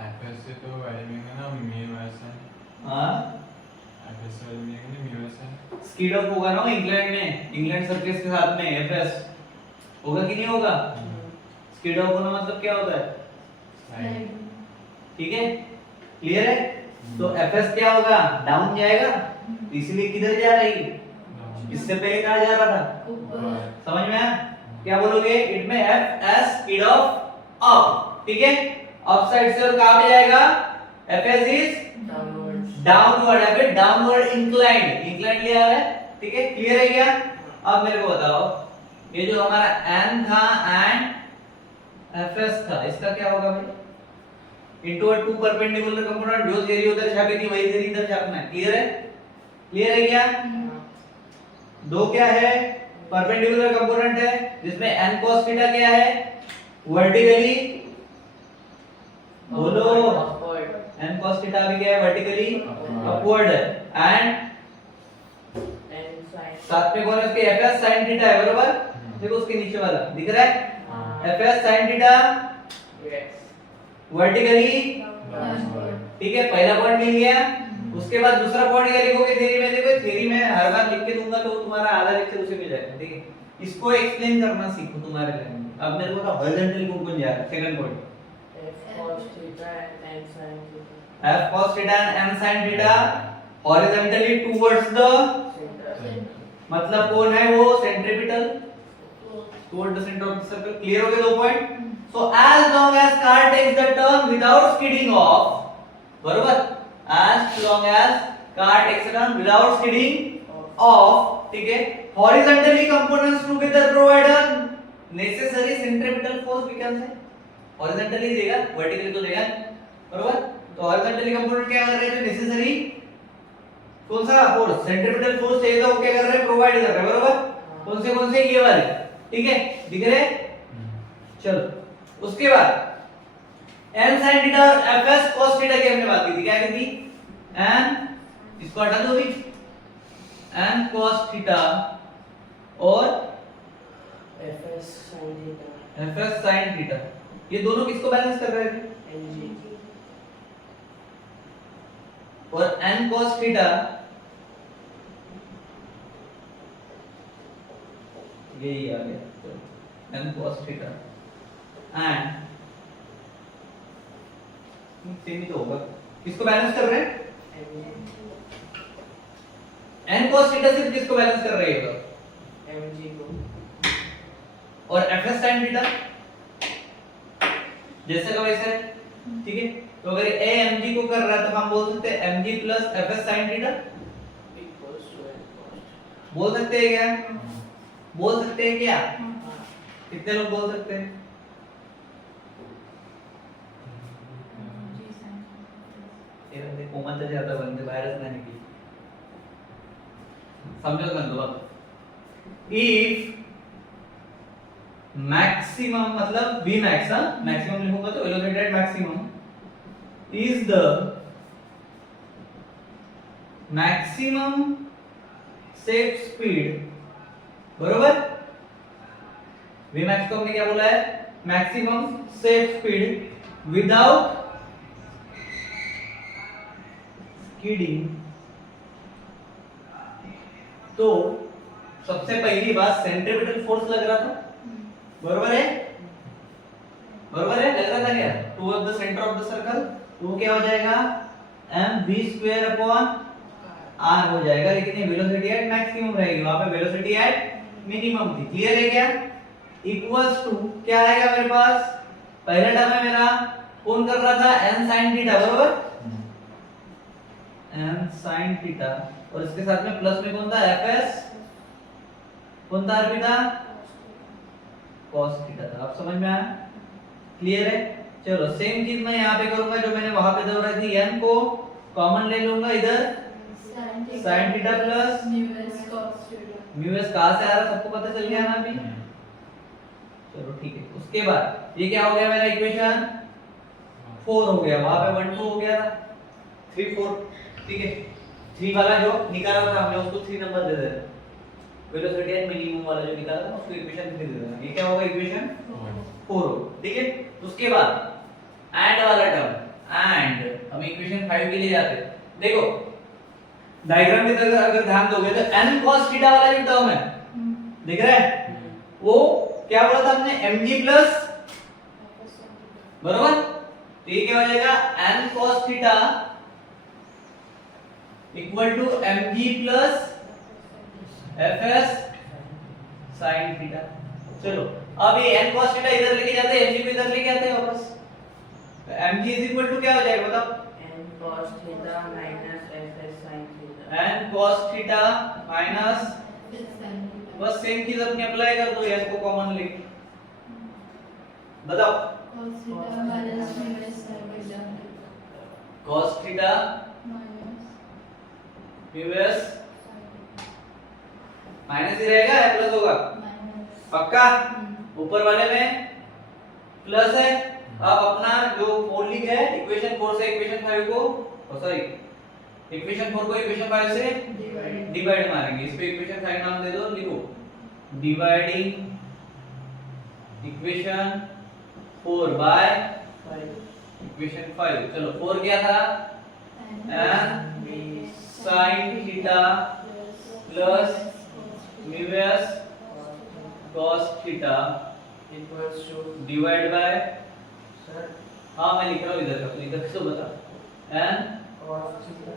एफएस से तो वाइमिंग है ना, म्यू एस है। हाँ एफएस से वाइमिंग है, म्यू एस है। स्पीड ऑफ होगा ना इंग्लैंड में, इंग्लैंड सर्किट के साथ में एफएस होगा कि नहीं होगा? स्पीड ऑफ होना मतलब क्या होता है, ठीक है, क्लियर है। तो एफएस क्या होगा, डाउन जाएगा, इसलिए किधर जा रही, इससे पहले कहां जा रहा था, समझ में आया? क्या बोलोगे, इट में एफएस स्पीड ऑफ अप, ठीक है, अप साइड से और कहां पे जाएगा, एफएस इज डाउनवर्ड या फिर डाउनवर्ड इंक्लाइंड, इंक्लाइंड लिया है, ठीक है, क्लियर है क्या? अब मेरे को बताओ, ये जो हमारा n था एंड fs था, इसका क्या होगा भाई, इनटू टू परपेंडिकुलर कंपोनेंट, जो थ्योरी उधर छापी थी वही थ्योरी इधर छापना है, क्लियर है? क्लियर है क्या? दो क्या है, परपेंडिकुलर कंपोनेंट है जिसमें n cos थीटा क्या है, वर्टिकली, बोलो, n cos थीटा भी क्या है, वर्टिकली अपवर्ड है, एंड साथ में कौन है उसके, fs sin थीटा है, बरोबर, देखो उसके नीचे वाला दिख रहा है, fs sin थीटा वर्टिकली, ठीक है, पहला पॉइंट मिल गया। उसके बाद दूसरा पॉइंट क्या लिखोगे थ्योरी में, देखो थ्योरी में हर बार लिख के दूंगा तो तुम्हारा आधा लेक्चर उसे मिल जाएगा, ठीक है, इसको एक्सप्लेन करना सीखो तुम्हारे लैंग्वेज। अब मेरे को हॉरिजॉन्टली मूव बन जा रहा है, second point, f cos theta and n sin theta horizontally towards the, मतलब कौन है वो, centripetal toward the centre of the circle, clear हो गए दो point. So as long as car takes the turn without skidding off, बरोबर, as long as car takes a turn without skidding off, ठीक है, horizontally components together provide a necessary centripetal force, we can say horizontally देगा, vertically तो देगा, बरोबर। तो horizontally component क्या कर रहे हैं, जो नेसेसरी कौन सा फोर्स, सेंट्रीपिटल फोर्स चाहिए था, वो क्या कर रहे हैं, प्रोवाइड कर रहे हैं, बरोबर। कौन से ये वाले, ठीक है, दिख रहे हैं। चलो उसके बाद n sin थीटा और fs cos थीटा की हमने बात की थी, क्या की थी, n, इसको हटा दो भी, n cos थीटा और fs sin theta fs sin theta, ये दोनों किसको बैलेंस कर रहे थे, mg और n cos थीटा यही आ गया, तो n cos theta and same ही तो होगा, किसको बैलेंस कर रहे हैं, n cos थीटा सिर्फ किसको बैलेंस कर रहे हैं, mg को, और fs sin थीटा जैसे का वैसे है, ठीक है। तो अगर a mg को कर रहा है तो हम बोल सकते हैं mg plus fs sin theta, equals to n cos बोल सकते हैं क्या, बोल सकते हैं क्या, हाँ। कितने लोग बोल सकते हैं, जी साइन। ये बंदे कोमल से ज्यादा बंदे वायरस ना निकली, समझो कर दो अब। इफ मैक्सिमम मतलब v max, मैक्सिमम लिखूंगा तो velocity at maximum is the maximum safe speed, बरोबर। v max को हमने क्या बोला है, maximum safe speed without skidding. तो सबसे पहली बात सेंट्रीपिटल फोर्स लग रहा था, बरोबर है, बरोबर है, लग रहा था क्या, toward the centre of the circle, तो वो क्या हो जाएगा, mv² अपॉन r हो जाएगा, लेकिन ये वेलोसिटी एट मैक्सिमम रहेगी, वहां पे वेलोसिटी एट मिनिमम थी, क्लियर है क्या, इक्वल्स टू क्या आएगा मेरे पास, पहला टर्म है मेरा, कौन कर रहा था, n sin थीटा, बरोबर, n sin थीटा, और इसके साथ में प्लस में कौन था, fs, कौन था अर्पिता, cos थीटा था, आप समझ में आया, क्लियर है। चलो सेम चीज मैं यहाँ पे करूंगा जो मैंने वहां पे दोहराई थी, n को कॉमन ले लूंगा इधर, sin theta plus mu s cos theta. Mu s कहां से आ रहा सबको पता चल गया ना अभी, चलो ठीक है। उसके बाद ये क्या हो गया मेरा इक्वेशन 4 हो गया, वहां पे 1 2 हो गया था, 3 4, ठीक है। 3 वाला जो निकाला था हमने उसको 3 नंबर दे देना, वेलोसिटी एट मिनिमम वाला जो निकाला था उसको इक्वेशन 3 दे देना, ये क्या होगा इक्वेशन 4, ठीक है। उसके बाद एंड वाला टर्म, एंड हम इक्वेशन 5 के लिए जाते हैं, देखो डायग्राम में अगर ध्यान दोगे तो n cos थीटा वाला जो टर्म है, दिख रहा है, वो क्या बोला था हमने, mg प्लस, बरोबर, तो ये क्या हो जाएगा, n cos theta equal to mg plus fs sin theta. चलो अब ये n cos थीटा इधर लेके जाते हैं, mg को इधर लेके आते हैं वापस, तो mg इज इक्वल टू क्या हो जाएगा बताओ, n cos theta minus fs sin theta, n cos theta minus, बस सेम चीज अपनी अप्लाई कर दो, n को कॉमन लेके बताओ, cos theta minus mu S sin theta cos theta minus mu S minus ही रहेगा या प्लस होगा, माइनस पक्का, ऊपर वाले में प्लस है। अब अपना जो 4 लिख है, इक्वेशन 4 से इक्वेशन 5 को, सॉरी इक्वेशन 4 को इक्वेशन 5 से डिवाइड मारेंगे, इस पे इक्वेशन 5 नाम दे दो, लिखो डिवाइडिंग इक्वेशन 4 बाय इक्वेशन 5। चलो 4 क्या था, n sin theta plus mu s cos theta equals to, divide by, sir, हाँ मैं लिख रहा हूँ इधर से बता, n cos theta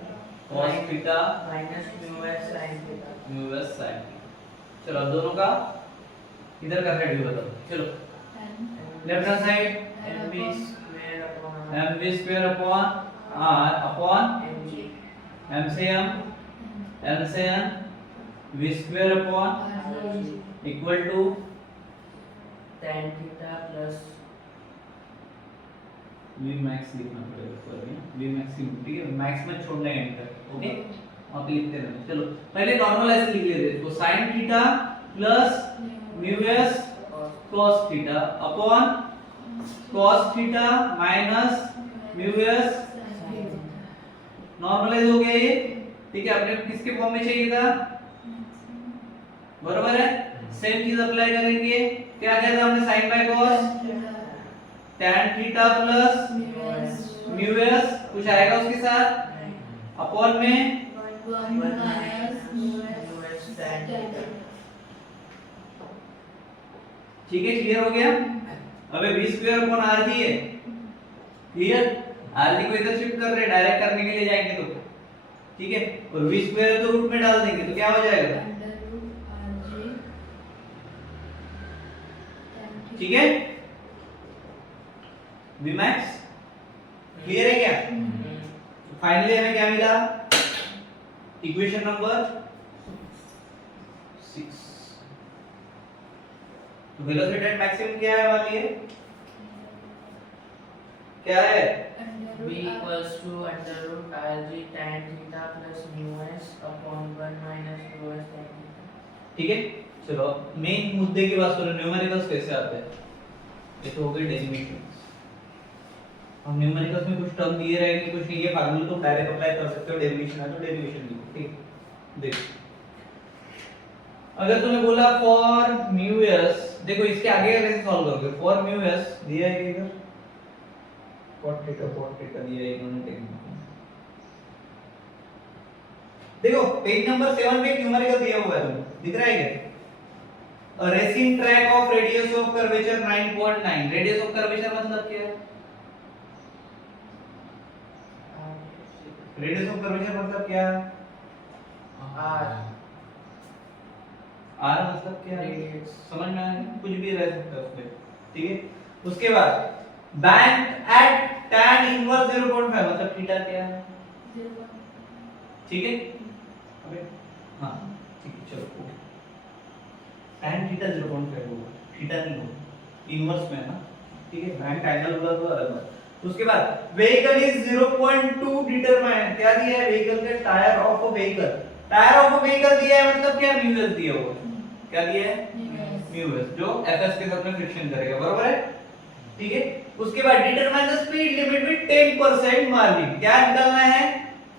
cos theta minus mu s sin theta, mu s sin theta. चलो अब दोनों का इधर का साइड भी बताओ, चलो left hand side mv square upon mv square upon r upon mg m से m n v square upon RG equal to tan theta plus v max लिखना पड़ेगा, सॉरी v मैक्सिमम, ठीक है, मैक्स में छोड़ना है एंटर, ओके, आप लिखते रहना। चलो पहले नॉर्मल ऐसे लिख लेते हैं, तो sin theta plus mu s cos theta upon cos theta minus mu s, normalise हो गया ये, ठीक है। अपने किसके फॉर्म में चाहिए था, बराबर है, सेम चीज अप्लाई करेंगे। क्या किया था हमने, sin bye cos tan theta plus mu s, कुछ आएगा उसके साथ अपॉन में, ठीक है, क्लियर हो गया। अबे v स्क्वायर अपॉन rg है, क्लियर, rg को इधर शिफ्ट कर रहे हैं, डायरेक्ट करने के लिए जाएंगे तो, ठीक है, और v स्क्वायर तो रूट में डाल देंगे तो क्या हो जाएगा, ठीक है, v मैक्स, क्लियर है क्या। फाइनली हमें क्या मिला, इक्वेशन नंबर 6। तो वेलोसिटी एट मैक्सिमम क्या है हमारे लिए, क्या है, v equals to under root rg tan theta plus mu s upon 1 minus mu s tan theta। ठीक है। चलो मेन मुद्दे की बात करो, न्यूमेरिकल्स कैसे आते हैं। ये तो हो गए डेरिवेटिव्स। हम न्यूमेरिकल्स में कुछ टर्म दिए रहेंगे, कुछ नहीं, ये फार्मूला तुम डायरेक्ट अप्लाई कर सकते हो, डेरिवेशन है तो डेरिवेशन लिखो, ठीक। देखो अगर तुम्हें बोला फॉर म्यू s, देखो इसके आगे का कैसे सॉल्व करोगे, फॉर म्यू s दिया है इधर cot थीटा दिया है इन्होंने टेक्निक। देखो पेज नंबर 7 पे एक न्यूमेरिकल दिया हुआ है, दिख रहा है क्या, a racing track of radius of curvature 9.9, radius of curvature मतलब क्या है, radius of curvature मतलब क्या है, r r मतलब क्या है, Radius। समझ में आया, कुछ भी रह सकता है उसमें, ठीक है। उसके बाद बैंक एट tan इनवर्स 0.5 मतलब थीटा क्या है, ठीक है, अबे हाँ ठीक है, चलो tan थीटा 0.5 होगा, थीटा नहीं होगा, इनवर्स में है ना, ठीक है, बैंक एंगल होगा तो अलग बात। उसके बाद व्हीकल इज 0.2 डिटरमाइन, क्या दिया है, व्हीकल के tyre of a vehicle, tyre of a vehicle दिया है मतलब क्या, म्यू s दिया होगा, क्या दिया है, म्यू s, जो fs के साथ में फ्रिक्शन करेगा, बराबर है, ठीक है। उसके बाद determine the speed limit with 10% margin, क्या निकालना है,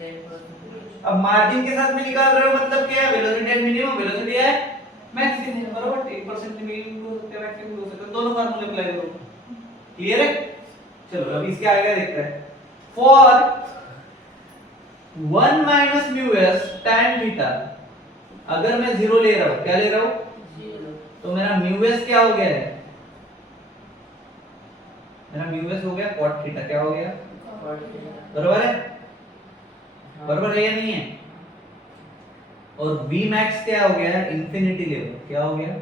10%। अब मार्जिन के साथ में निकाल रहे हो मतलब क्या है, वेलोसिटी एट मिनिमम, वेलोसिटी है मैक्सिमम, बराबर, 10% मिनिमम हो सकता है, मैक्सिमम हो सकता है, दोनों फार्मूले अप्लाई करो, क्लियर है। चलो अब इसके आगे देखते हैं, for 1 minus mu s tan theta, अगर मैं 0 ले रहा हूं, क्या ले रहा हूं, तो मेरा म्यू s क्या हो गया है, मेरा म्यू s हो गया cot थीटा, क्या हो गया, बराबर है, बराबर है या नहीं है। और v मैक्स क्या हो गया है, इंफिनिटी लेवल, क्या हो गया,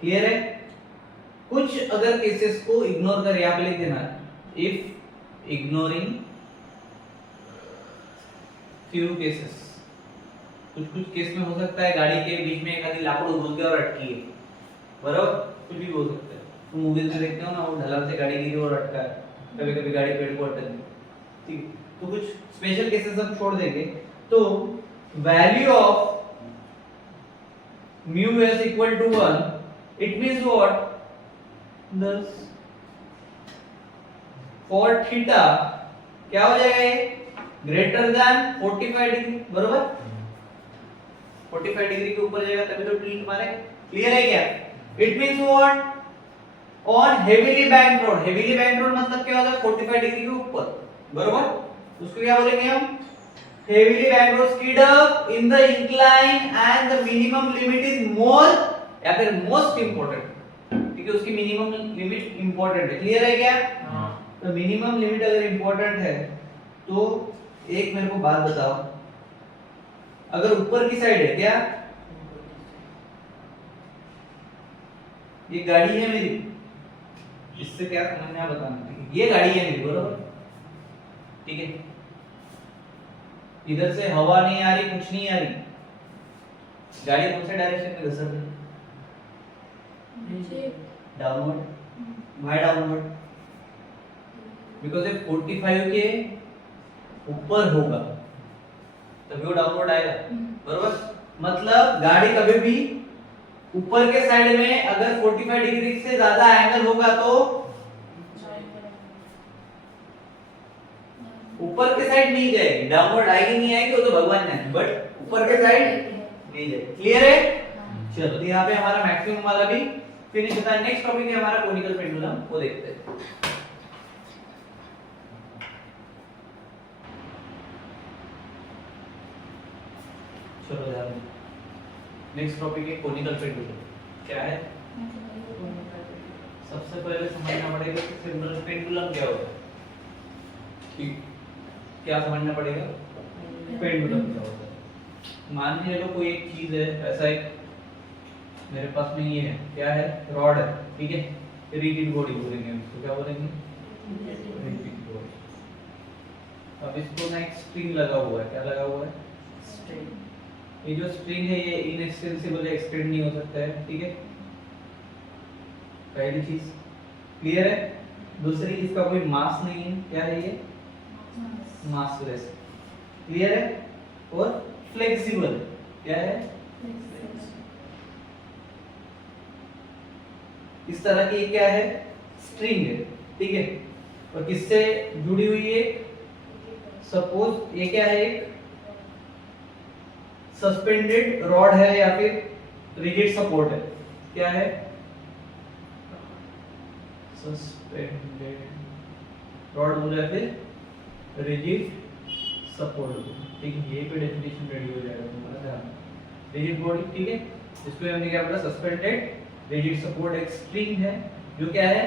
क्लियर है। कुछ अगर केसेस को इग्नोर कर यहां पे लिख देना, इफ इग्नोरिंग फ्यू केसेस, कुछ केस में हो सकता है गाड़ी के बीच में एक आधी लाकड़ घुस गया और अटकी है, बराबर, कुछ भी हो सकता है, तुम मूवीज में देखते हो ना, वो ढलान से गाड़ी गिरी और अटका है, कभी कभी गाड़ी पेड़ को अटक गई, ठीक, तो कुछ स्पेशल केसेस हम छोड़ देंगे। तो value of mu s equal to 1, it means what, thus for theta क्या हो जाएगा, ये ग्रेटर देन 45 डिग्री, बराबर, 45 डिग्री के ऊपर जाएगा तभी तो टिल्ट मारे, क्लियर है क्या। It means what, on heavily banked road, heavily banked road मतलब क्या होता है, 45 डिग्री के ऊपर, बराबर, उसको क्या बोलेंगे हम, heavily banked road skid up in the incline and the minimum limit is more या फिर most important, ठीक है, उसकी मिनिमम लिमिट इंपॉर्टेंट है, क्लियर है क्या। हाँ। तो मिनिमम लिमिट अगर इंपॉर्टेंट है तो एक मेरे को बात बताओ, अगर ऊपर की साइड है, क्या ये गाड़ी है मेरी, इससे क्या समझना है बताना, ये गाड़ी है मेरी, बराबर, ठीक है, इधर से हवा नहीं आ रही, कुछ नहीं आ रही, गाड़ी कौन से डायरेक्शन में घसर रही है? नीचे डाउनवर्ड। Why downward? बिकॉज ये 45 के ऊपर होगा तभी वो डाउनवर्ड आएगा, बरोबर? मतलब गाड़ी कभी भी ऊपर के साइड में अगर 45 डिग्री से ज्यादा एंगल होगा तो ऊपर के साइड नहीं जाएगी, डाउनवर्ड आएगी नहीं आएगी वो तो भगवान जाने, बट ऊपर के साइड नहीं जाएगी। क्लियर है? चलो तो यहाँ पे हमारा मैक्सिमम वाला भी फिनिश होता है। नेक्स्ट टॉपिक है हमारा कोनिकल पेंडुलम, वो देखते हैं। चलो यार नेक्स्ट टॉपिक है कोनिकल पेंडुलम। क्या है? सबसे पहले समझना पड़ेगा कि सिंपल पेंडुलम क्या होता है। ठीक, क्या समझना पड़ेगा? पेंडुलम क्या होता है। मान लीजिए कोई एक चीज है, ऐसा एक मेरे पास में ये है, क्या है? रॉड है, ठीक है? रिजिड बॉडी बोलेंगे इसको, क्या बोलेंगे? Rigid body. अब इसको ना एक स्ट्रिंग लगा हुआ है, क्या लगा हुआ है? स्ट्रिंग। ये जो स्ट्रिंग है ये इनएक्सटेंसिबल है, एक्सटेंड नहीं हो सकता है, ठीक है? पहली चीज क्लियर है। दूसरी इसका कोई मास नहीं है, क्या है ये? मासलेस। क्लियर है? और फ्लेक्सिबल, क्या है? इस तरह की क्या है? स्ट्रिंग है, ठीक है? और किससे जुड़ी हुई है? सपोज ये क्या है? एक सस्पेंडेड रॉड है या फिर रिजिड सपोर्ट है, क्या है? सस्पेंडेड रॉड बोला है, फिर रिजिड सपोर्ट, ठीक है? ये पे डेफिनेशन रेडी हो जाएगा तुम्हारा ध्यान। रिजिड बॉडी, ठीक है? इसको हमने क्या बोला? Suspended rigid support. एक स्ट्रिंग है जो क्या है?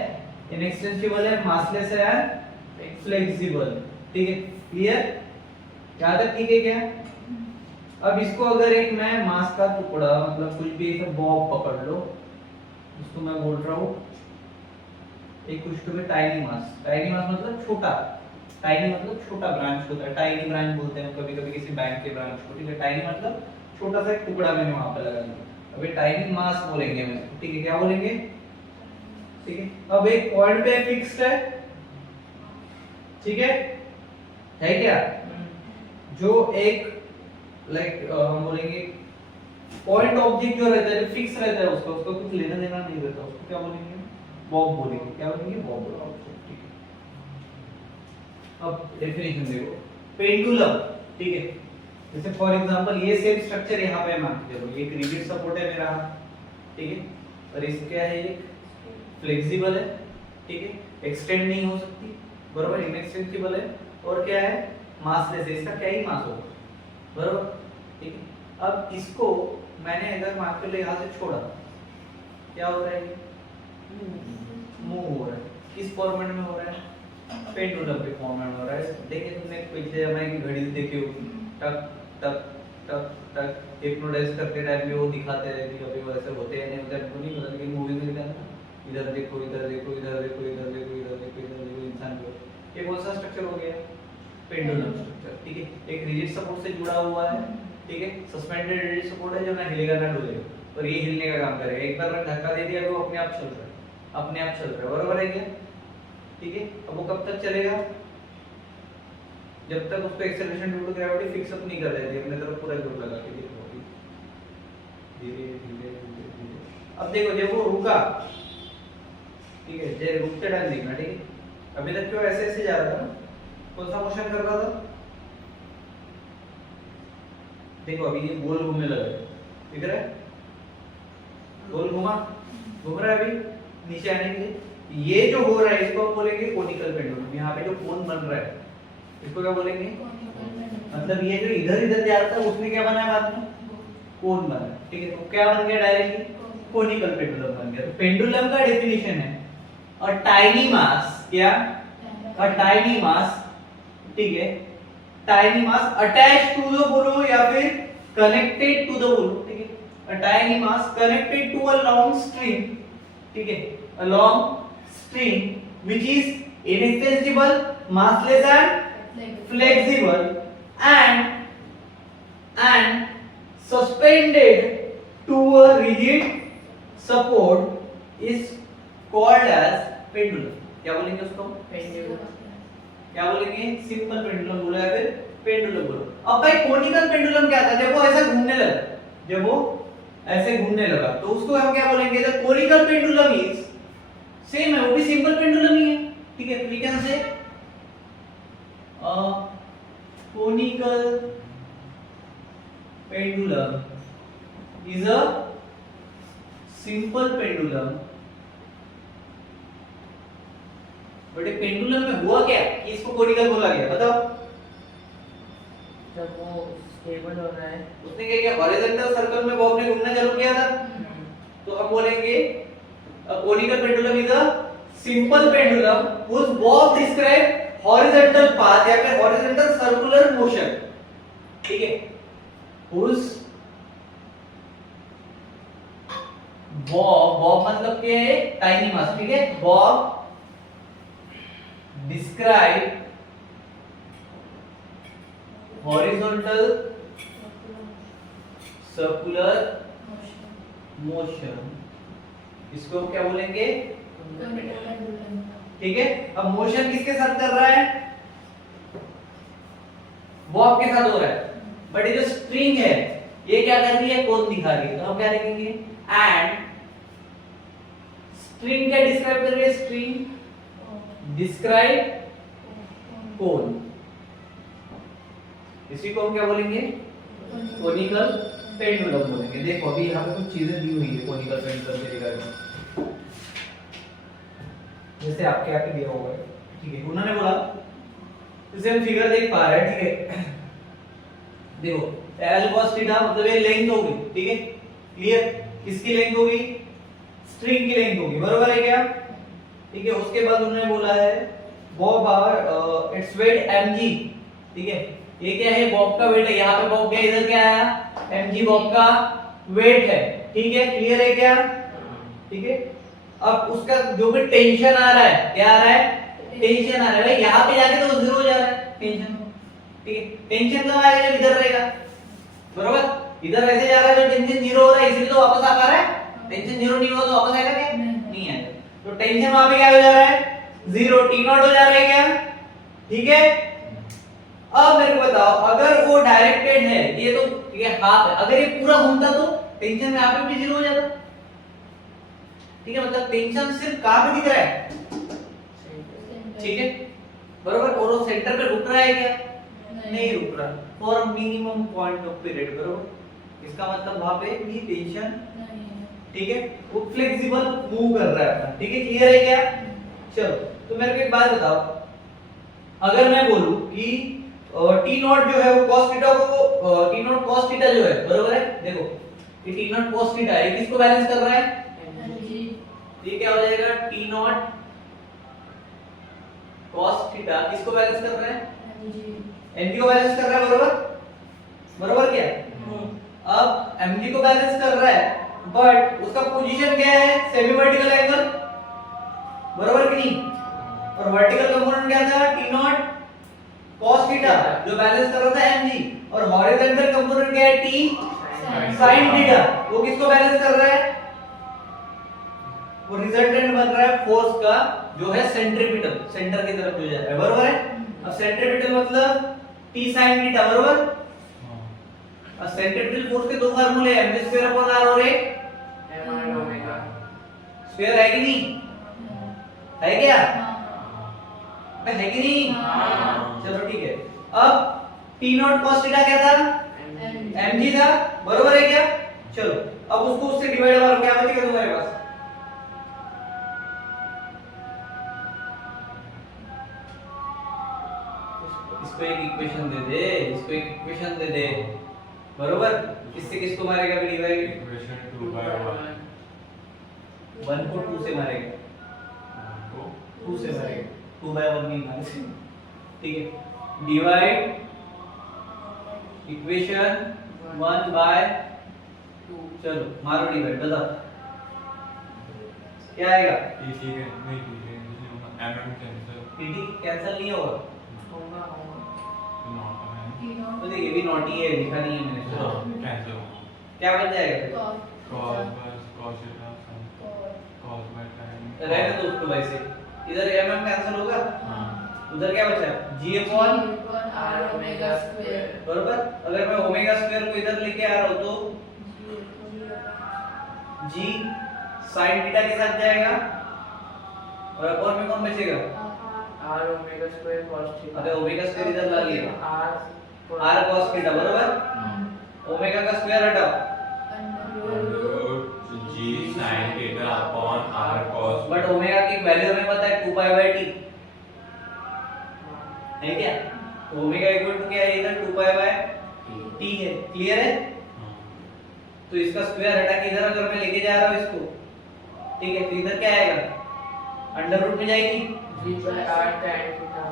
इनएक्सटेंसिबल है, मासलेस है एंड फ्लेक्सिबल, ठीक है? क्लियर? यहाँ तक ठीक है क्या? अब इसको अगर एक मैं मास का टुकड़ा मतलब कुछ भी ऐसा बॉब पकड़ लो, इसको मैं बोल रहा हूँ एक कुछ तो टाइनी मास। टाइनी मास मतलब छोटा, टाइनी मतलब छोटा ब्रांच होता है, टाइनी ब्रांच बोलते हैं कभी कभी किसी बैंक के ब्रांच को, ठीक है? टाइनी मतलब छोटा सा एक टुकड़ा मैंने वहां पे लगा दिया, अभी टाइनी मास बोलेंगे हम इसको, ठीक है? क्या बोलेंगे? ठीक है? अब एक पॉइंट पे फिक्स्ड है, ठीक है क्या? जो एक लाइक हम बोलेंगे पॉइंट ऑब्जेक्ट जो रहता है फिक्स रहता है, उसका कुछ लेना देना नहीं रहता, उसको क्या बोलेंगे? बॉब बोलेंगे। क्या बोलेंगे? बॉब बोलेंगे, ठीक है? अब डेफिनेशन देखो, पेंडुलम, ठीक है? जैसे फॉर एग्जांपल ये सेम स्ट्रक्चर यहाँ पे मान के चलो, ये एक रिजिड सपोर्ट है मेरा, ठीक है? और इसका क्या है? ये फ्लेक्सिबल है, ठीक है? एक्सटेंड नहीं हो सकती, बरोबर? इनएक्सटेंसिबल है और क्या है? मासलेस है, इसका क्या ही मास होगा, बरोबर? ठीक है? अब इसको मैंने अगर मान के लो यहाँ से छोड़ा, क्या हो रहा है? मूव हो रहा है। किस फॉर्मेट में हो रहा है? पेंडुलम के फॉर्मेट में हो रहा है। देखिए तुमने पीछे हमारी घड़ी देखी होगी, टक टक टक टक, हिप्नोटाइज करते टाइम में वो दिखाते हैं कि अभी वैसे होते हैं नहीं होते हैं, नहीं पता, लेकिन मूवी में दिखाते हैं, इधर देखो इधर देखो इधर देखो इधर देखो इधर देखो इधर देखो इंसान को। ये कौन सा स्ट्रक्चर हो गया? पेंडुलम स्ट्रक्चर, ठीक है? एक रिजिड सपोर्ट से जुड़ा हुआ है, ठीक है? सस्पेंडेड रिजिड सपोर्ट है जो ना हिलेगा ना डुलेगा, और ये हिलने का काम करेगा। एक बार मैंने धक्का दे दिया वो अपने आप चल रहा है, अपने आप चल रहा है, बरोबर है क्या? ठीक है? अब वो कब तक चलेगा? जब तक उसको acceleration due to gravity fix up नहीं कर देती, अपने तरफ पूरा जोर लगा के देखो धीरे धीरे धीरे धीरे। अब देखो जब वो रुका, ठीक है? जब रुकते टाइम देखना, ठीक है? अभी तक क्यों ऐसे ऐसे जा रहा था, कौन सा मोशन कर रहा था? देखो अभी ये गोल घूमने लगा है, दिख रहा है? गोल घूम रहा है अभी नीचे आने के लिए। ये जो हो रहा है इसको हम बोलेंगे कोनिकल पेंडुलम। यहाँ पे जो कोन बन रहा है इसको क्या बोलेंगे? मतलब ये जो इधर इधर जा रहा था उसने क्या बनाया बाद में? कोन बना, ठीक है? तो क्या बन गया? डायरेक्टली कोनिकल पेंडुलम बन गया। तो पेंडुलम का डेफिनेशन है अ टाइनी मास, क्या? अ टाइनी मास, ठीक है? Tiny mass attached to the bulb या फिर कनेक्टेड टू द बुलो, ठीक है? A tiny mass connected to a long string, ठीक है? A long string which is inextensible, massless and flexible and suspended to a rigid support is called as pendulum. क्या बोलेंगे उसको? Pendulum. क्या बोलेंगे? Simple pendulum बोलो या फिर पेंडुलम बोलो. अब भाई कोनिकल पेंडुलम क्या था? जब वो ऐसा घूमने लगा, जब वो ऐसे घूमने लगा तो उसको हम क्या बोलेंगे? The conical pendulum is same है, वो भी सिंपल पेंडुलम ही है. ठीक है, we can say conical pendulum is a simple pendulum. But pendulum में हुआ क्या कि इसको कोनिकल बोला गया? बताओ. जब वो स्टेबल हो रहा है उसने क्या किया? हॉरिजॉन्टल सर्कल में बॉब ने घूमना चालू किया था. तो हम बोलेंगे a conical pendulum is a simple pendulum whose bob describe horizontal path या फिर horizontal circular motion. ठीक है, whose bob मतलब क्या है? Tiny mass. ठीक है, bob describe horizontal circular motion. इसको क्या बोलेंगे? ठीक है, अब मोशन किसके साथ कर रहा है? बॉब के साथ हो रहा है. बट ये जो स्ट्रिंग है ये क्या कर रही है? कोन दिखा रही है. तो हम क्या लिखेंगे? एंड स्ट्रिंग क्या डिस्क्राइब कर रही है? स्ट्रिंग डिस्क्राइब कोन. इसी को हम क्या बोलेंगे? कोनिकल पेंडुलम बोलेंगे. देखो अभी यहाँ पे कुछ चीजें दी हुई है कोनिकल पेंडुलम के रिगार्डिंग, जैसे आपके यहाँ पे दिया होगा. ठीक है, उन्होंने बोला, जैसे हम फिगर देख पा रहे हैं. ठीक है, देखो L cos थीटा मतलब ये लेंथ होगी. ठीक है, क्लियर? किसकी लेंथ होगी? स्ट्रिंग की लेंथ होगी. बरोबर है क्या? ठीक है, उसके बाद उन्होंने बोला है bob are its weight mg. ठीक है, ये क्या है? बॉब का वेट है. यहाँ पे बॉब क्या, इधर क्या आया? mg बॉब का वेट है. ठीक है, क्लियर है क्या? ठीक है, अब उसका जो भी टेंशन आ रहा है, क्या आ रहा है? टेंशन आ रहा है. भाई यहाँ पे जाके तो जीरो हो जा रहा है टेंशन. ठीक है, टेंशन कब आएगा? जब इधर रहेगा. बरोबर, इधर ऐसे जा रहा है तो टेंशन जीरो हो रहा है, इसलिए तो वापस आ पा रहा है. टेंशन जीरो नहीं हुआ तो वापस आएगा क्या? नहीं आएगा. तो टेंशन वहां पे क्या हो जा रहा है? जीरो. टी नॉट हो जा रहा है क्या? ठीक है, अब मेरे को बताओ, अगर वो डायरेक्टेड है, ये तो ये हाफ है, अगर ये पूरा घूमता तो टेंशन यहाँ पे भी जीरो हो जाता. ठीक है, मतलब टेंशन सिर्फ कहां पे दिख रहा है? ठीक है, बरोबर. और वो सेंटर पे रुक रहा है क्या? नहीं रुक रहा. For minimum point of period. बरोबर, इसका मतलब वहां पे भी टेंशन. ठीक है, वो फ्लेक्सिबल मूव कर रहा है अपना. ठीक है, क्लियर है क्या? चलो, तो मेरे को एक बात बताओ, अगर मैं बोलूं कि टी नॉट जो है वो cos थीटा को टी नॉट cos थीटा जो है, बरोबर है. देखो ये टी नॉट cos थीटा है, किसको बैलेंस कर रहा है? ये क्या हो जाएगा? टी नॉट cos थीटा किसको बैलेंस कर रहा है? mg को बैलेंस कर रहा है. बरोबर, बरोबर क्या? अब mg को बैलेंस कर रहा है, बट उसका पोजीशन क्या है? Semi vertical angle. बरोबर कि नहीं? और वर्टिकल कंपोनेंट क्या था? टी नॉट cos थीटा जो बैलेंस कर रहा था mg. और हॉरिजॉन्टल कंपोनेंट क्या है? t sin theta. वो किसको बैलेंस कर रहा है? वो रिजल्टेंट बन रहा है फोर्स का, जो है सेंट्रीपिटल, सेंटर की तरफ जो जा रहा है. बरोबर है. अब सेंट्रीपिटल मतलब t sin थीटा. बरोबर, अब सेंट्रीपिटल फोर्स के दो फार्मूले हैं, mv स्क्वायर अपॉन r और एक m ओमेगा. स्क्वायर है कि नहीं? है क्या? है कि नहीं? चलो ठीक है. अब टी नॉट cos थीटा क्या था? mg था. बरोबर है क्या? चलो, अब उसको उससे डिवाइड मारो, क्या बचेगा तुम्हारे पास? इसको एक इक्वेशन दे दे, इसको एक इक्वेशन दे दे. बरोबर, किससे किसको मारेगा? भी डिवाइड. Equation 2 by 1. 1 को 2 से मारेगा. 2 से मारेगा. 2 by 1 नहीं मारेगा. ठीक है, डिवाइड इक्वेशन 1 by 2. चलो मारो डिवाइड. बताओ क्या आएगा? ठीक है, नहीं ठीक है, mm कैंसिल. dt कैंसिल नहीं होगा. होगा नॉट है. तो देखिए भी नॉट ही है, लिखा नहीं है मैंने. हाँ, कैंसिल. क्या बन जाएगा फिर? cos theta sin cos by tan रहने दो उसको वैसे, इधर mm कैंसिल होगा, हाँ उधर क्या बचा g upon R omega square. बरोबर। अगर मैं ओमेगा स्क्वायर को इधर लेके आ रहा हूं तो g sin थीटा के साथ जाएगा और अपॉन में कौन बचेगा, R omega square cos theta. अबे ओमेगा स्क्वायर इधर ला लिया, R r cos थीटा बरोबर, ओमेगा का स्क्वायर हटाओ, g sin theta upon r cos but omega की वैल्यू हमें पता है 2 पाई बाय t है क्या, ओमेगा इक्वल टू क्या है इधर 2 पाई बाय t है, क्लियर है। तो इसका स्क्वायर हटा के इधर अगर मैं लेके जा रहा हूं इसको, ठीक है, तो इधर क्या आएगा, अंडर रूट में जाएगी, G by R tan theta.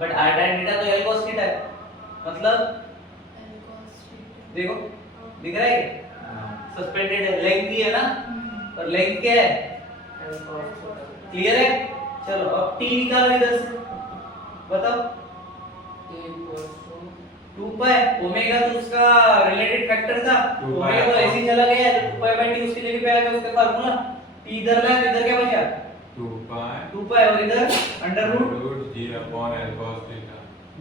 But r tan theta तो l cos थीटा है, मतलब देखो दिख रहा है, सस्पेंडेड है, लेंथ ही है ना, और लेंथ क्या है, L cos theta. क्लियर है। चलो अब t निकालो इधर से, बताओ, T equals to 2 pi omega तो उसका रिलेटेड फैक्टर था, 2 पाई ओमेगा तो ऐसे ही चला गया, तो 2 पाई बाय t उसकी जगह पे आ गया उसका फार्मूला, t इधर लाया तो इधर क्या बचा, 2 pi 2 पाई और इधर under root g upon l cos theta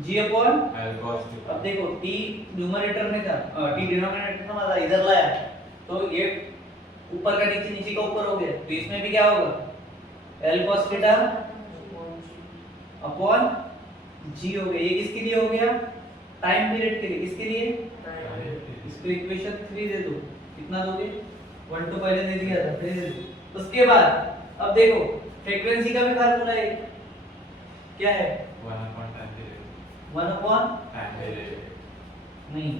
g upon, l cos theta अब देखो t न्यूमरेटर में था, t डिनोमिनेटर में था, इधर लाया तो ये ऊपर का नीचे, नीचे का ऊपर हो गया, तो इसमें भी क्या होगा, l cos theta upon g हो गया, ये किसके लिए हो गया, टाइम पीरियड के लिए, किसके लिए, इसको इक्वेशन 3 दे दो, कितना दोगे, 1 तो पहले दे दिया था, 3 दे दो। उसके बाद अब देखो फ्रीक्वेंसी का भी फार्मूला है, क्या है, 1 upon tan theta 1 upon, tan theta नहीं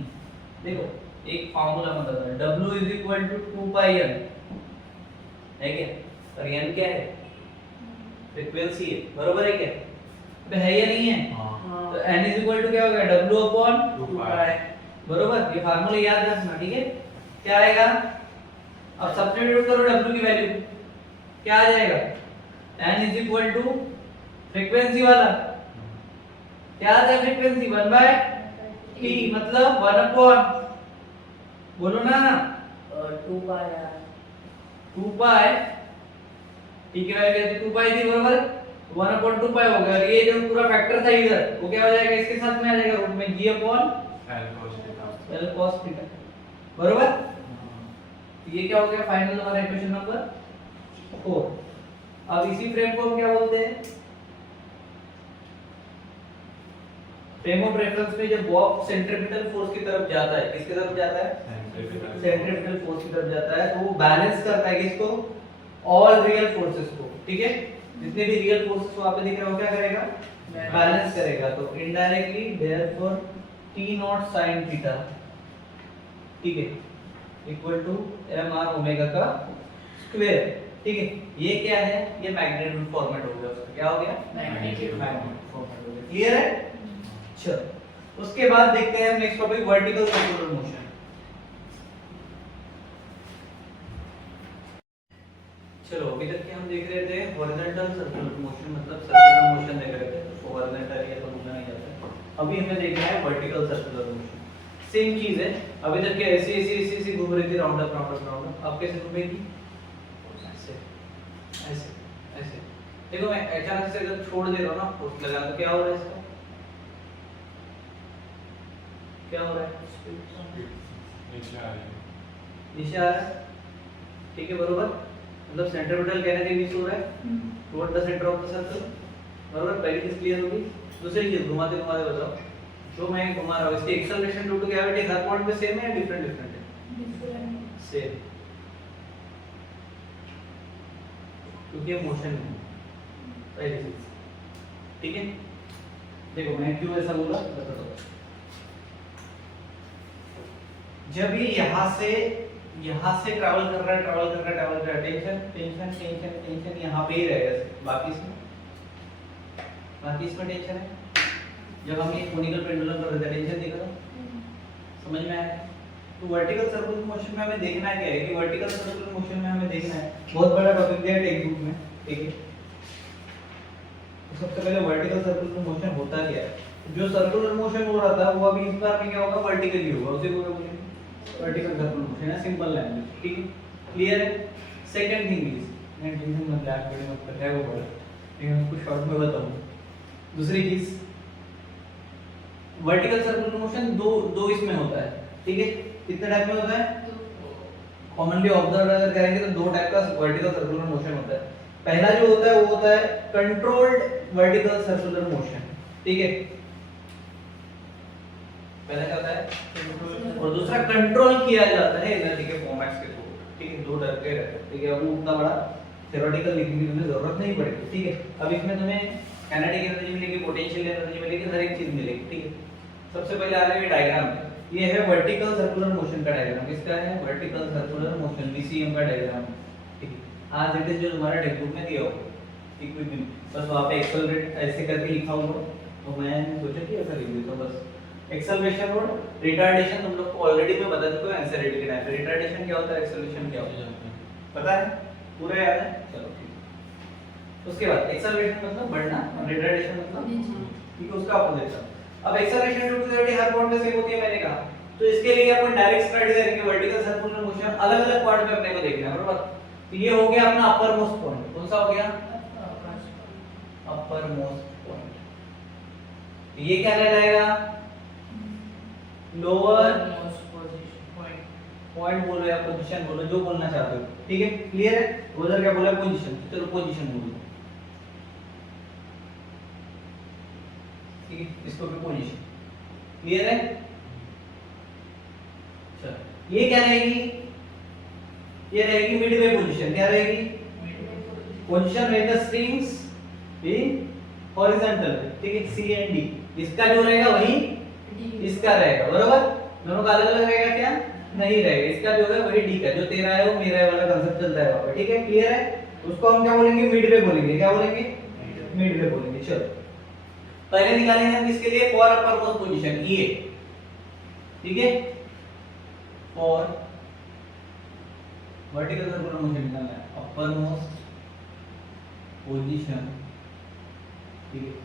देखो एक फार्मूला मतलब है w is equal to 2 pi n है क्या, और n क्या है, फ्रीक्वेंसी है, बरोबर है क्या, तो है या नहीं है, हाँ तो n इज इक्वल टू क्या हो गया, w अपॉन 2 2 pi pi. बरोबर, ये फार्मूला याद रखना, ठीक है। क्या आएगा, अब सब्स्टिट्यूट करो w की वैल्यू, क्या आ जाएगा, n is equal to frequency वाला, क्या आता है फ्रीक्वेंसी 1 बाय t, मतलब 1 अपॉन, बोलो ना, 2 pi R. 2 पाई t की वैल्यू थी 2 पाई थी बरोबर, 1 अपॉन 2 पाई हो गया, और ये जो पूरा फैक्टर था इधर वो क्या हो जाएगा, इसके साथ में आ जाएगा रूट में g upon l cos theta l cos theta, बरोबर। तो ये क्या हो गया, फाइनल हमारा इक्वेशन नंबर 4। अब इसी फ्रेम को हम क्या बोलते हैं, फ्रेम ऑफ रेफरेंस में जब बॉब सेंट्रीपिटल फोर्स की तरफ जाता है, किसकी तरफ जाता है, सेंट्रीपिटल फोर्स की तरफ जाता है, तो वो बैलेंस करता है किसको, ऑल रियल फोर्सेस को, ठीक है, जितने भी रियल फोर्सेस वहां पे दिख रहे हो क्या करेगा, बैलेंस करेगा, तो indirectly therefore t not sin theta, ठीक है, इक्वल टू mr ओमेगा का स्क्वायर, ठीक है। ये क्या है, ये मैग्नीट्यूड फॉर्मेट हो गया उसका, क्या हो गया, Magnitude. मैग्नीट्यूड फॉर्मेट हो गया, क्लियर है। चलो उसके बाद देखते हैं next topic, vertical circular motion. चलो अभी तक हम देख रहे थे हॉरिजॉन्टल सर्कुलर मोशन, मतलब सर्कुलर मोशन देख रहे थे, तो हॉरिजॉन्टल ये समझना नहीं जाता है। अभी हमें देखना है वर्टिकल सर्कुलर मोशन, सेम चीज है। अभी तक क्या ऐसे ऐसे ऐसे ऐसे घूम रही थी, round up round up round up, अब कैसे घूमेगी, ऐसे ऐसे ऐसे। देखो मैं अचानक से अगर छोड़ दे रहा हूं ना, फोर्स लगा, तो क्या हो रहा है इसका, क्या हो रहा है, नीचे आ रही है नीचे आ रहा है, ठीक है, बरोबर, मतलब सेंट्रीपिटल कहने के बीच हो रहा है toward the centre of the circle, बरोबर। पहली चीज क्लियर होगी। दूसरी चीज घुमाते घुमाते बताओ, जो मैं घुमा रहा हूँ इसकी एक्सेलरेशन ड्यू टू ग्रेविटी हर पॉइंट पे सेम है या डिफरेंट डिफरेंट है, सेम, क्योंकि ये मोशन है, पहली चीज, ठीक है। देखो मैं क्यों ऐसा बोला बता दो, जब ये यहाँ से ट्रैवल कर रहा है, टेंशन टेंशन टेंशन टेंशन यहाँ पे ही रहेगा, बाकी इसमें टेंशन है। जब हम ये कोनिकल पेंडुलम कर रहे थे, टेंशन दिखा था, समझ में आया। तो वर्टिकल सर्कुलर मोशन में हमें देखना है क्या है, कि वर्टिकल सर्कुलर मोशन में हमें देखना है, बहुत बड़ा टॉपिक दिया है टेक्स्ट बुक में, ठीक है। तो सबसे पहले वर्टिकल सर्कुलर मोशन होता क्या है, जो सर्कुलर मोशन हो रहा था वो अभी इस बार में क्या होगा, वर्टिकली होगा, उसे को बोलेंगे वर्टिकल सर्कुलर मोशन है, सिंपल लैंग्वेज, ठीक है। क्लियर है? सेकंड थिंग इज, मैं टेंशन मत ले, आप बड़े मत कर, है वो बड़ा, लेकिन मैं आपको शॉर्ट में बताऊं। दूसरी चीज, वर्टिकल सर्कुलर मोशन दो इसमें होता है, ठीक है? कितने टाइप में होता है? कॉमनली ऑब्जर्व अगर करेंगे तो दो टाइप का वर्टिकल सर्कुलर मोशन होता है। पहला जो होता है वो होता है कंट्रोल्ड वर्टिकल सर्कुलर मोशन, ठीक है? पहला क्या होता है? और दूसरा कंट्रोल किया जाता है एनर्जी के फॉर्मेट्स के थ्रू, ठीक है? दो टाइप के रहते हैं, ठीक है? अब उतना बड़ा थ्योरेटिकल लिखने की तुम्हें जरूरत नहीं पड़ेगी, ठीक है? अब इसमें तुम्हें काइनेटिक एनर्जी मिलेगी, पोटेंशियल एनर्जी मिलेगी, हर एक चीज मिलेगी, ठीक है? सबसे पहले आ रहा है डायग्राम, ये है वर्टिकल सर्कुलर मोशन का डायग्राम। किसका है? वर्टिकल सर्कुलर मोशन, वीसीएम का डायग्राम, ठीक है? आज इट इज जो तुम्हारा टेक्स्ट बुक में दिया होगा, इक्विपमेंट, बस वहां पे एक्सेलरेट ऐसे करके लिखा होगा, तो मैं सोचा कि ऐसा लिख देता हूं बस। एक्सेलरेशन और रिटार्डेशन तुम लोग को ऑलरेडी मैं बता चुका हूं एनसीईआरटी के टाइम पे। रिटार्डेशन क्या होता है, एक्सेलरेशन क्या होता है, पता है? पूरा याद है? चलो ठीक है। उसके बाद एक्सेलरेशन मतलब बढ़ना और रिटार्डेशन मतलब ठीक है उसका अपोजिट था। अब एक्सेलरेशन ड्यू टू ग्रेविटी हर पॉइंट पे सेम होती है मैंने कहा, तो इसके लिए अपन डायरेक्ट स्टार्ट करेंगे वर्टिकल सर्कुलर मोशन, अलग-अलग पॉइंट पे अपने को देखना है, बराबर? तो ये हो गया अपना अपर मोस्ट पॉइंट, कौन सा हो गया? Upper most point. तो ये क्या कहलाएगा? लोअर पॉइंट बोलो या पोजीशन बोलो, जो बोलना चाहते हो, ठीक है? क्लियर है? उधर क्या बोला? पोजीशन, चलो पोजीशन बोलो, ठीक है? इसको भी पोजीशन, क्लियर है? चलो ये क्या रहेगी? ये रहेगी मिडवे पोजीशन। क्या रहेगी? Position when the strings in horizontal, ठीक है? सी एंड डी, इसका जो रहेगा वही इसका रहेगा, बराबर? दोनों का अलग-अलग रहेगा क्या? नहीं रहेगा। इसका जो है वही डी का, जो तेरा है वो मेरा है वाला कांसेप्ट चलता है वहां पे, ठीक है? क्लियर है? उसको हम क्या बोलेंगे? मिडवे बोलेंगे। क्या बोलेंगे? मिडवे बोलेंगे। चलो पहले निकालेंगे हम इसके लिए फॉर अपर मोस्ट पोजीशन, ये, ठीक है? फॉर वर्टिकल सर्कुलर मोशन निकालना है, अपर मोस्ट पोजीशन, ठीक है?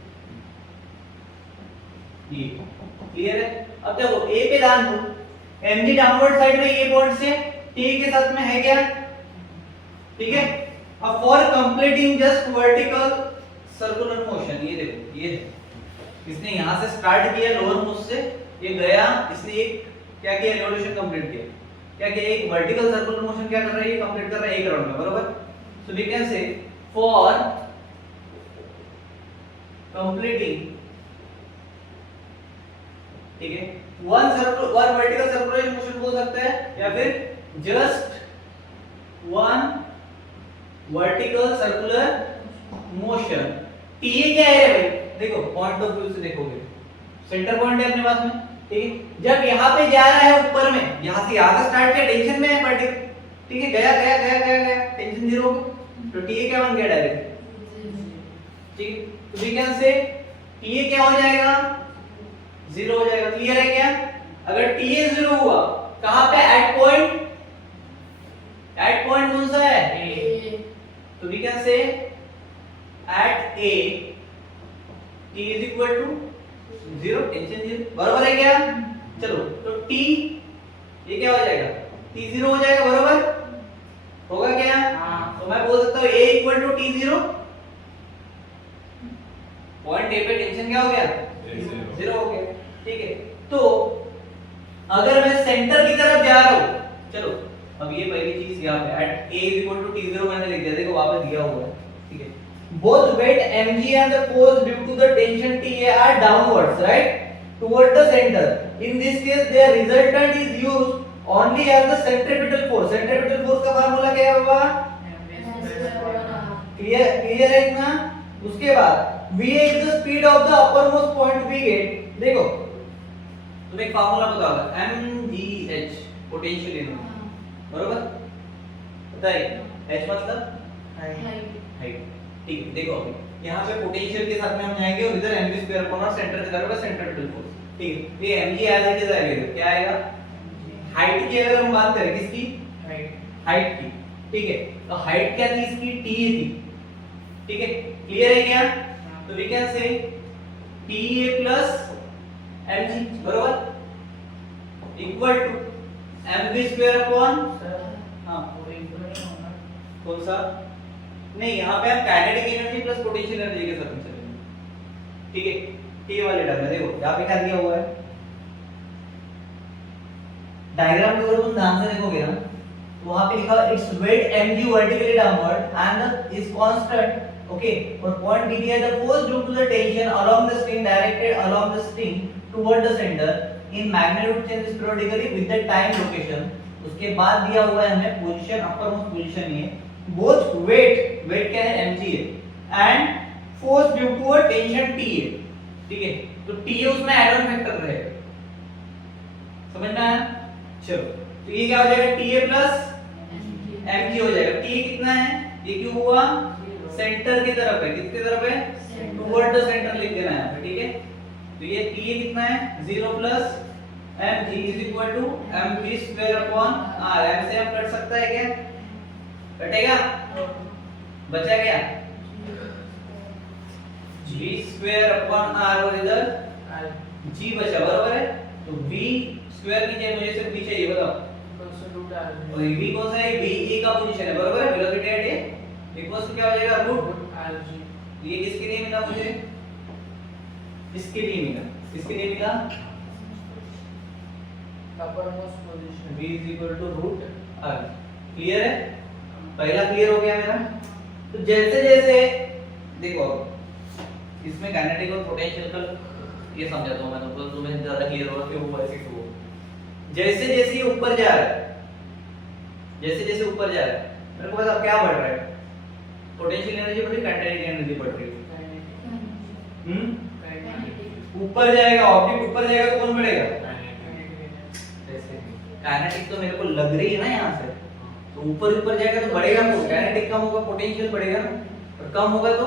ये क्लियर है? अब देखो ए पे ध्यान दो, mg डाउनवर्ड साइड में ये पॉइंट से t के साथ में है क्या? ठीक है? अब for completing just vertical circular motion, ये देखो ये इसने यहां से स्टार्ट किया लोअर मोस्ट से, ये गया, इसने एक क्या किया? रिवॉल्यूशन कंप्लीट किया। क्या किया? एक वर्टिकल सर्कुलर मोशन क्या कर रहा है? ये कंप्लीट कर रहा है एक राउंड में, बराबर? So we can say for completing, ठीक है, वन वर्टिकल सर्कुलर मोशन बोल सकते हैं, या फिर just one vertical circular motion. TA क्या है भाई? देखो पॉइंट ऑफ व्यू से देखोगे, सेंटर पॉइंट है अपने पास में, ठीक है? जब यहाँ पे जा रहा है ऊपर में, यहाँ से स्टार्ट किया, टेंशन में है वर्टिकल, ठीक है? गया गया गया गया गया, टेंशन जीरो, तो टीए क्या बन गया? डायरेक्ट, ठीक है? तो वी कैन से टीए क्या हो जाएगा? जीरो हो जाएगा। क्लियर है क्या? अगर टीए जीरो हुआ, कहां पे? एट पॉइंट, एट पॉइंट कौन सा है? ए। तो we can say at A T is equal to zero, tension zero, बराबर है क्या? चलो तो टी ये क्या हो जाएगा? टी जीरो हो जाएगा, बराबर होगा क्या? हाँ। तो मैं बोल सकता हूँ A equal to T zero, point A पे टेंशन क्या हो गया? जीरो हो गया, ठीक है? तो अगर मैं सेंटर की तरफ जा रहा हूं, चलो अब ये पहली चीज यहाँ पे at A is equal to T zero मैंने लिख दिया, देखो वहां पे दिया हुआ है, ठीक है? both weight mg and the force due to the tension ta are downwards, right, toward the center. In this case their resultant is used only as the centripetal force. Centripetal force का formula क्या है बाबा? Clear है इतना? उसके बाद va is the speed of the uppermost point we get. देखो तुम्हें एक फार्मूला पता होगा, mgh पोटेंशियल एनर्जी, बरोबर? पता है? h मतलब हाइट, ठीक है? देखो अभी यहाँ पे पोटेंशियल के साथ में हम जाएंगे और इधर mv स्क्वायर अपॉन और सेंटर के तरफ सेंट्रिपेटल फोर्स, ठीक है? ये mg एज इट इज आएगा, क्या आएगा? हाइट की अगर हम बात करें, किसकी? हाइट की, ठीक है? तो हाइट क्या थी इसकी? t थी, ठीक है? क्लियर है क्या? तो we can say ta plus mg, बरोबर, equal to mv square upon, हां, कौन सा? नहीं, यहाँ पे हम kinetic energy plus potential energy के साथ चलेंगे, ठीक है? ये वाले टर्म है, देखो यहाँ पे क्या दिया हुआ है डायग्राम के ऊपर, तुम ध्यान से देखोगे ना तो वहां पे लिखा है its weight mg vertically downward and is constant, okay, और पॉइंट dt है the force due to the tension along the string directed along the string toward the centre in magnitude changes periodically with the time location. उसके बाद दिया हुआ है हमें position, uppermost position ये both weight क्या है mg है and force due to a tension t है, ठीक है? तो t है उसमें एड ऑन फैक्टर रहेगा, समझ में आया? चलो, तो ये क्या हो जाएगा TA प्लस mg हो जाएगा। T कितना है, ये क्यों हुआ, सेंटर की तरफ है, किसकी तरफ है, टुवर्ड द सेंटर लिख देना है यहाँ पे, ठीक है? तो ये TA कितना है 0 plus mg is equal to mv square upon r। m से हम कट सकता है क्या, कटेगा, बचा क्या v स्क्वायर अपॉन r और इधर g बचा, बराबर है? तो v स्क्वायर की जगह मुझे सिर्फ v चाहिए, बताओ, और v कौन सा है, v a का पोजीशन है, बराबर है? Velocity at a equals to क्या हो जाएगा रूट rg। ये किसके लिए मिला मुझे, इसके लिए मिला, किसके लिए मिला, uppermost position v is equal to root r। Clear है, पहला क्लियर हो गया मेरा। तो जैसे जैसे देखो इसमें काइनेटिक और पोटेंशियल का ये समझाता हूं मैं तुमको, तो तुम्हें ज्यादा क्लियर होगा कि वो ऐसे क्यों। जैसे जैसे ये ऊपर जा रहा है, जैसे जैसे ऊपर जा रहा है, मेरे को बता क्या बढ़ रहा है, पोटेंशियल एनर्जी बढ़ रही है, काइनेटिक एनर्जी बढ़ रही है? ऊपर जाएगा, ऑब्जेक्ट ऊपर जाएगा तो कौन बढ़ेगा, काइनेटिक तो मेरे को लग रही है ना यहाँ से, तो ऊपर ऊपर जाएगा तो बढ़ेगा, तो काइनेटिक कम होगा, पोटेंशियल बढ़ेगा ना, और कम होगा तो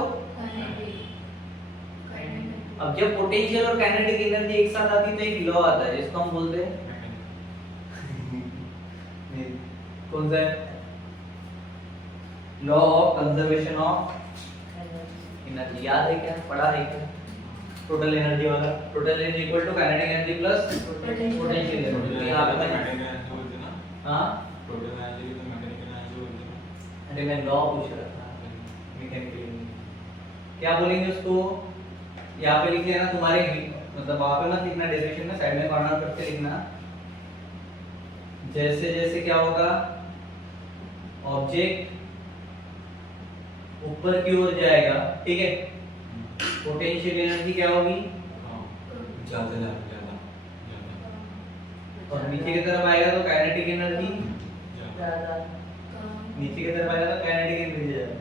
अब जब पोटेंशियल और काइनेटिक एनर्जी एक साथ आती है तो एक लॉ आता है जिसको हम बोलते हैं कौन सा है, law of conservation of energy. याद है क्या, पढ़ा है क्या, टोटल एनर्जी वाला, total energy equal to kinetic energy plus potential energy. यहां पे मैंने हां टोटल एनर्जी तो मैकेनिकल एनर्जी बोलते हैं। अरे मैं लॉ पूछ रहा था, मैकेनिकल क्या बोलेंगे उसको, यहाँ पे लिख लेना तुम्हारे, मतलब वहां पे मत लिखना डेफिनेशन में, साइड में कॉर्नर करके लिखना। जैसे जैसे क्या होगा, ऑब्जेक्ट ऊपर की ओर जाएगा, ठीक है, पोटेंशियल एनर्जी क्या होगी, ज्यादा ज्यादा और नीचे की तरफ आएगा तो काइनेटिक एनर्जी, ज्यादा नीचे की तरफ आएगा तो काइनेटिक एनर्जी ज्यादा,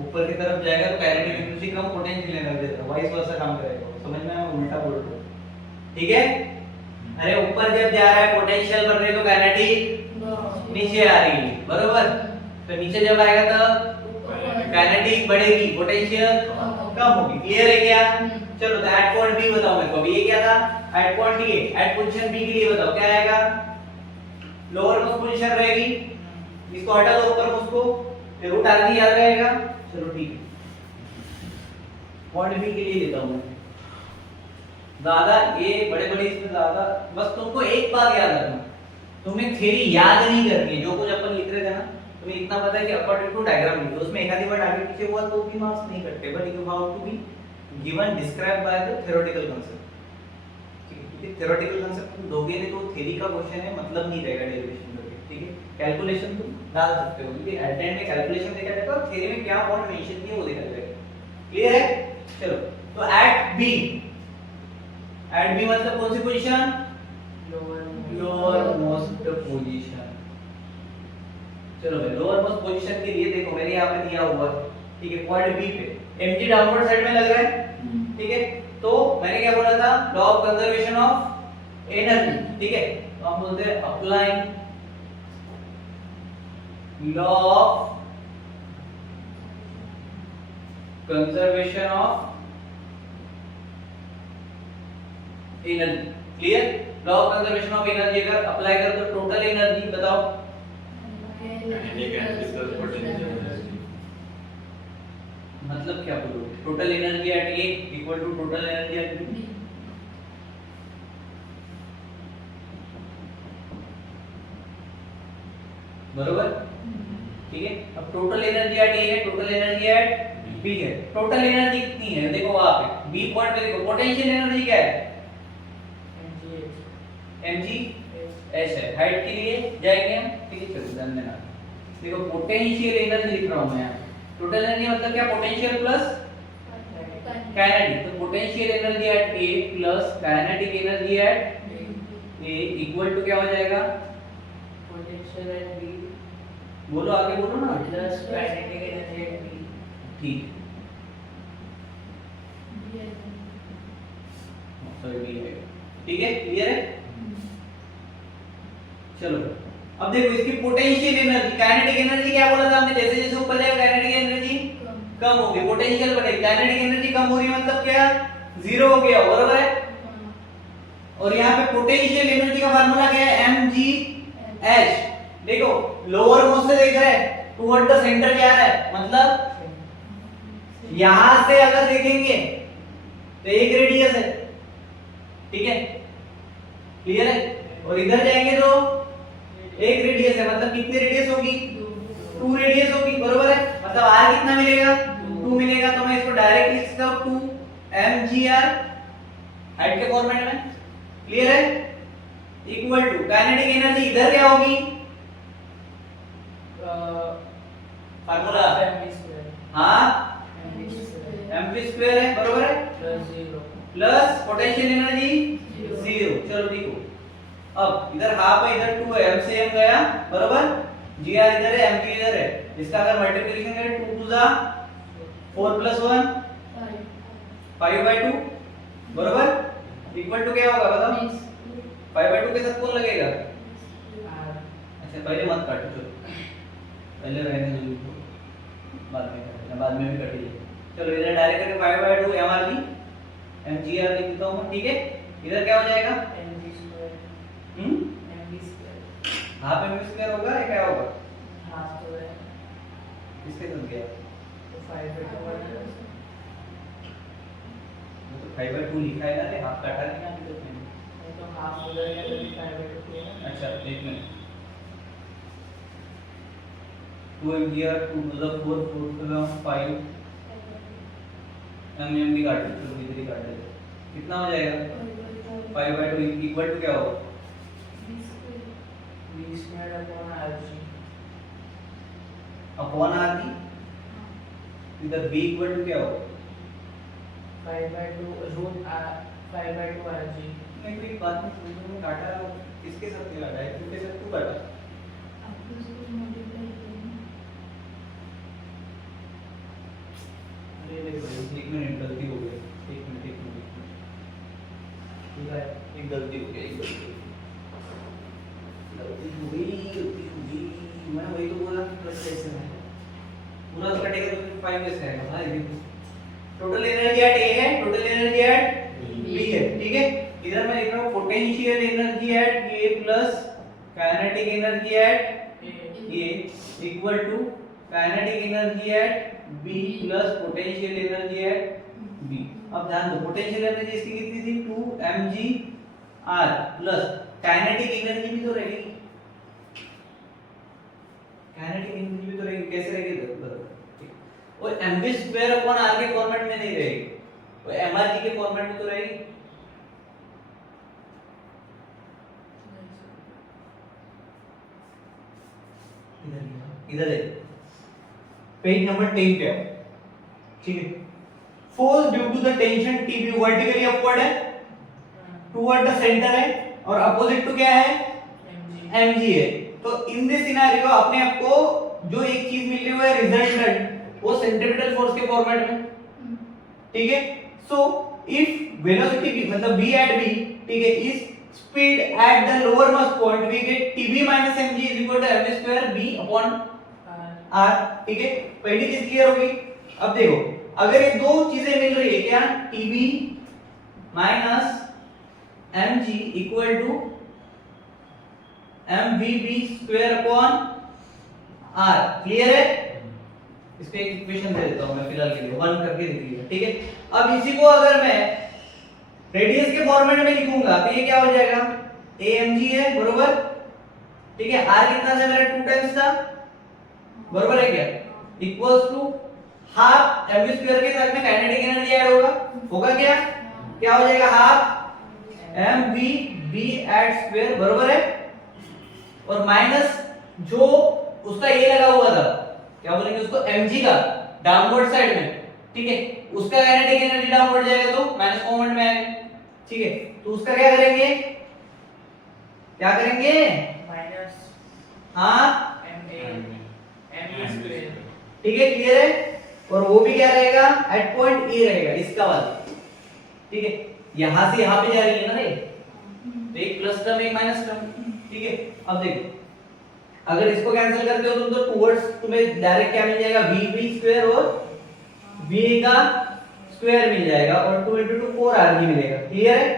ऊपर की तरफ जाएगा तो काइनेटिक एनर्जी कम, पोटेंशियल एनर्जी ज्यादा, वाइस वर्सा काम करेगा। समझ में आया, उल्टा बोल रहा हूं, ठीक है? अरे ऊपर जब जा रहा है पोटेंशियल बढ़ रही है तो काइनेटिक नीचे आ रही है, बरोबर? तो नीचे जब आएगा तो काइनेटिक बढ़ेगी, पोटेंशियल कम होगी। क्लियर है क्या? चलो तो एट पॉइंट बी बताओ मेरे को, अभी ये क्या था, at point A, at position B के लिए बताओ क्या आएगा, लोअर मोस्ट पोजीशन रहेगी, इसको हटा दो ऊपर मोस्ट को, फिर रूट आर याद रहेगा। चलो ठीक है, पॉइंट बी के लिए लेता हूं मैं, ज्यादा ये बड़े बड़े इसमें ज्यादा, बस तुमको एक बात याद रखना, तुम्हें थ्योरी याद नहीं करनी है, जो कुछ अपन लिख रहे थे ना तुम्हें इतना पता है कि अकॉर्डिंग टू डायग्राम लिखो, उसमें एक आधी बार आगे पीछे हुआ तो भी मार्क्स नहीं कटते, but you have to be given describe by the theoretical concept. ठीक है, थ्योरेटिकल कांसेप्ट तुम दोगे नहीं तो थ्योरी का क्वेश्चन है, मतलब नहीं रहेगा डेरिवेशन करके, ठीक है? कैलकुलेशन तुम डाल सकते हो, क्योंकि एट द एंड में कैलकुलेशन देखा जाएगा और थ्योरी में क्या पॉइंट मेंशन किए वो देखा जाएगा। क्लियर है? चलो तो एट बी, एट बी मतलब कौन सी पोजीशन, लोअर मोस्ट पोजीशन। चलो भाई लोअर मोस्ट पोजीशन के लिए देखो मैंने यहाँ पे दिया हुआ है, ठीक है, पॉइंट बी पे mg डाउनवर्ड साइड में लग रहा है, ठीक है? तो मैंने क्या बोला था, law of conservation of energy, ठीक है? तो हम बोलते हैं applying law of conservation of energy. Clear? Law of conservation of energy अगर अप्लाई करो तो टोटल एनर्जी बताओ, kinetic energy plus potential energy, मतलब क्या बोलोगे, total energy at A equal to total energy at B. बरोबर? ठीक है। अब टोटल एनर्जी एट ए है, टोटल एनर्जी एट बी है। टोटल एनर्जी कितनी है देखो वहां पे बी पॉइंट पे देखो, पोटेंशियल एनर्जी क्या है mg एच है। हाइट के लिए जाएंगे हम, ठीक है। चलो ध्यान देना, देखो पोटेंशियल एनर्जी लिख रहा हूं मैं यहाँ। टोटल एनर्जी मतलब क्या, पोटेंशियल प्लस काइनेटिक। तो potential energy at A plus kinetic energy at A equal to क्या हो जाएगा, पोटेंशियल एट बी बोलो आगे बोलो ना। Plus kinetic energy at B. ठीक, सॉरी बी है, ठीक है। क्लियर है। चलो अब देखो इसकी पोटेंशियल एनर्जी, काइनेटिक एनर्जी क्या बोला था हमने, जैसे जैसे ऊपर जाएगा काइनेटिक एनर्जी कम होगी, पोटेंशियल बढ़ेगी। काइनेटिक एनर्जी कम हो रही है मतलब क्या, जीरो हो गया, बराबर है। और यहाँ पे पोटेंशियल एनर्जी का फार्मूला क्या है, mgh। देखो लोअर मोस्ट से देख रहे हैं टुवर्ड द सेंटर जा रहा है, मतलब यहां से अगर देखेंगे तो एक रेडियस है, ठीक है। क्लियर है। और इधर जाएंगे तो एक रेडियस है, मतलब कितनी रेडियस होगी, 2 रेडियस होगी, बरोबर है। मतलब r कितना मिलेगा, 2 मिलेगा। तो मैं इसको डायरेक्ट लिख सकता हूं 2mgr हाइट के फॉर्मेट में। क्लियर है। इक्वल टू काइनेटिक एनर्जी इधर क्या होगी, फार्मूला हाँ mv² है, बरोबर है, प्लस 0 प्लस पोटेंशियल एनर्जी 0। चलो देखो अब इधर हाफ है, इधर 2 है, m से m गया, बरोबर। gr इधर है, mg इधर है। इसका अगर मल्टीप्लिकेशन करें 2 2 जा 4 + 1 5/2, बरोबर। इक्वल टू क्या होगा बताओ, 5/2 के साथ कौन लगेगा, अच्छा पहले मत काटो, चलो पहले रहने दो, बाद में काटना, बाद में भी काटिए। चलो इधर डायरेक्ट करके 5/2 mrg mgr लिख देता हूं, ठीक है। इधर क्या हो जाएगा, हाफ mv² होगा या क्या होगा, हाफ तो है, किसके साथ गया, तो 5/2 बना, वो तो 5/2 लिखा है ना, रे हाफ काटा नहीं ना तो मैंने, तो हाफ उधर है तो 5/2 किया। अच्छा एक minute, 2 mgr 2 to the 4 4 to the 5 mm भी काट दो, चलो इधर ही काट दे, कितना हो जाएगा 5/2 इक्वल टू क्या होगा, v²/rg अपॉन rg। इधर b इक्वल टू क्या होगा, 5/2 5/2 rg। मैं कोई बात नहीं समझ में काटा किसके साथ क्यों काटा है, किसके साथ क्यों काटा, अरे मेरे भाई एक मिनट गलती हो गई, एक मिनट ठीक है, एक गलती हो गई, एक गलती हो गई, मैं वही तो बोला कि प्लस कैसे है, पूरा तो कटेगा तो फिर 5 कैसे आएगा भाई। देखो टोटल एनर्जी एट ए है, टोटल एनर्जी एट बी है, ठीक है। इधर मैं लिख रहा हूं potential energy at A plus kinetic energy at A equal to kinetic energy at B plus potential energy at B. अब ध्यान दो पोटेंशियल एनर्जी इसकी कितनी थी 2 mgr प्लस काइनेटिक एनर्जी भी तो रहेगी, काइनेटिक एनर्जी भी तो रहेगी, कैसे रहेगी बताओ, वो mv²/r के फॉर्मेट में नहीं रहेगी, वो mrg के फॉर्मेट में तो रहेगी। इधर है पेज नंबर 10 पे है, ठीक है। Force due to the tension TB vertically upward है, टुवर्ड द सेंटर है, और अपोजिट टू क्या है mg है। तो इन दिस सिनेरियो अपने आप को जो एक चीज मिल रही है वो है रिजल्टेंट, वो सेंट्रीपिटल फोर्स के फॉर्मेट में, ठीक है। सो इफ वेलोसिटी v मतलब v at b, ठीक है, is speed at the lowermost point we get TB - mg mv²b/r, ठीक है। पहली चीज क्लियर होगी। अब देखो अगर ये दो चीजें मिल रही है क्या, TB - mg = mvb²/r, क्लियर है। इसको एक इक्वेशन दे देता हूं मैं फिलहाल के लिए, 1 करके लिख लिया, ठीक है। अब इसी को अगर मैं रेडियस के फॉर्मेट में लिखूंगा तो ये क्या हो जाएगा, amg है, बरोबर, ठीक है। r कितना था मेरा 2 टाइम्स था, बरोबर है क्या? Equals to half mv square के साथ में काइनेटिक एनर्जी ऐड होगा, होगा क्या? क्या हो जाएगा? Half mv v add square, बरोबर है? और माइनस जो उसका ये लगा हुआ था, क्या बोलेंगे उसको, mg का डाउनवर्ड साइड में, ठीक है, उसका काइनेटिक एनर्जी डाउनवर्ड जाएगा तो माइनस कॉम्पोनेंट में आएगा, ठीक है। तो उसका क्या करेंगे, क्या करेंगे? माइनस हाँ एम स्क्वायर, ठीक है, क्लियर है? और वो भी क्या रहेगा? एट पॉइंट ए रहेगा, इसका वाला, ठीक है। यहां से यहां पे जा रही है ना रे, तो एक प्लस टर्म एक माइनस टर्म, ठीक है। अब देखो, अगर इसको कैंसिल करते हो तुम तो टुवर्ड्स तुम्हें डायरेक्ट क्या मिल जाएगा? vb स्क्वायर और va का स्क्वायर मिल जाएगा और 2 into 2 4 rg मिलेगा, क्लियर है?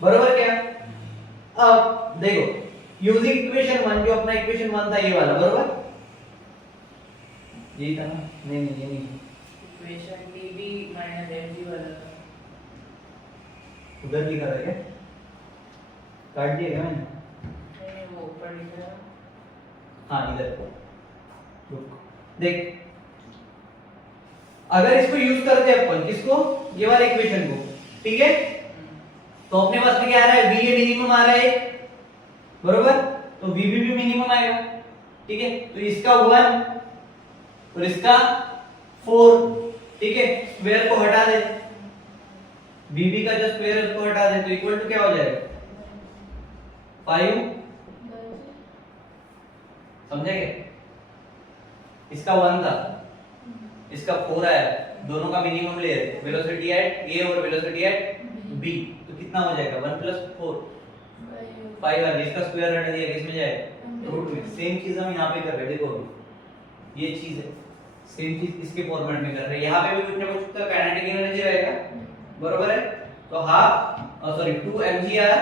बरोबर क्या? अब देखो, यूजिंग इक्वेशन 1, जो अपना इक्वेशन 1 था ये वाला, बरोबर? यही था ना? नहीं नहीं, ये नहीं, इक्वेशन dv माइनस mg वाला था। उधर लिखा था क्या? काट दिया क्या मैंने? नहीं, वो ऊपर लिखा है। हाँ, इधर रुक, देख, अगर इसको यूज करते हैं अपन, किसको? ये वाले इक्वेशन को, ठीक है, तो अपने पास में क्या आ रहा है? va मिनिमम आ रहा है, बरोबर? तो vb भी मिनिमम आएगा, ठीक है। तो इसका 1 और इसका 4, ठीक है, स्क्वायर को हटा दे, vb का जो स्क्वायर है उसको हटा दे, तो इक्वल टू क्या हो जाएगा? 5, समझे क्या? इसका 1 था, इसका 4 आया, दोनों का मिनिमम ले रहे, वेलोसिटी एट a और वेलोसिटी एट b, तो कितना हो जाएगा? 1 + 4 5 आ गया, इसका स्क्वायर हटा दिया, किसमें जाएगा? रूट में। सेम चीज हम यहाँ पे कर रहे हैं, देखो अभी ये चीज है, सेम चीज इसके फॉर्मेट में कर रहे हैं, यहाँ पे भी कुछ ना कुछ तो काइनेटिक एनर्जी रहेगा, बरोबर है? तो हाफ सॉरी 2 mgr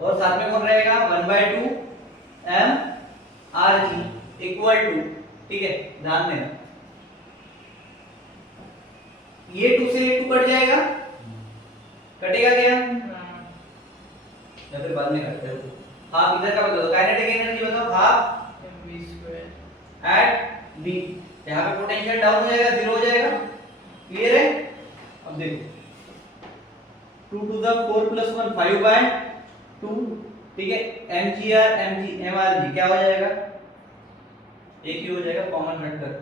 और साथ में कौन रहेगा? 1/2 m rg इक्वल टू, ठीक है, ध्यान देना, ये 2 से ये 2 कट जाएगा, कटेगा क्या? या फिर बाद में करते हो। हाफ इधर का बता दो, काइनेटिक एनर्जी बताओ, half mv square at b, यहाँ पे पोटेंशियल डाउन हो जाएगा, 0 हो जाएगा, क्लियर है? अब देखो 2 to the 4 + 1 5/2, ठीक है, mgr mrg क्या हो जाएगा? एक ही हो जाएगा, कॉमन हट कर,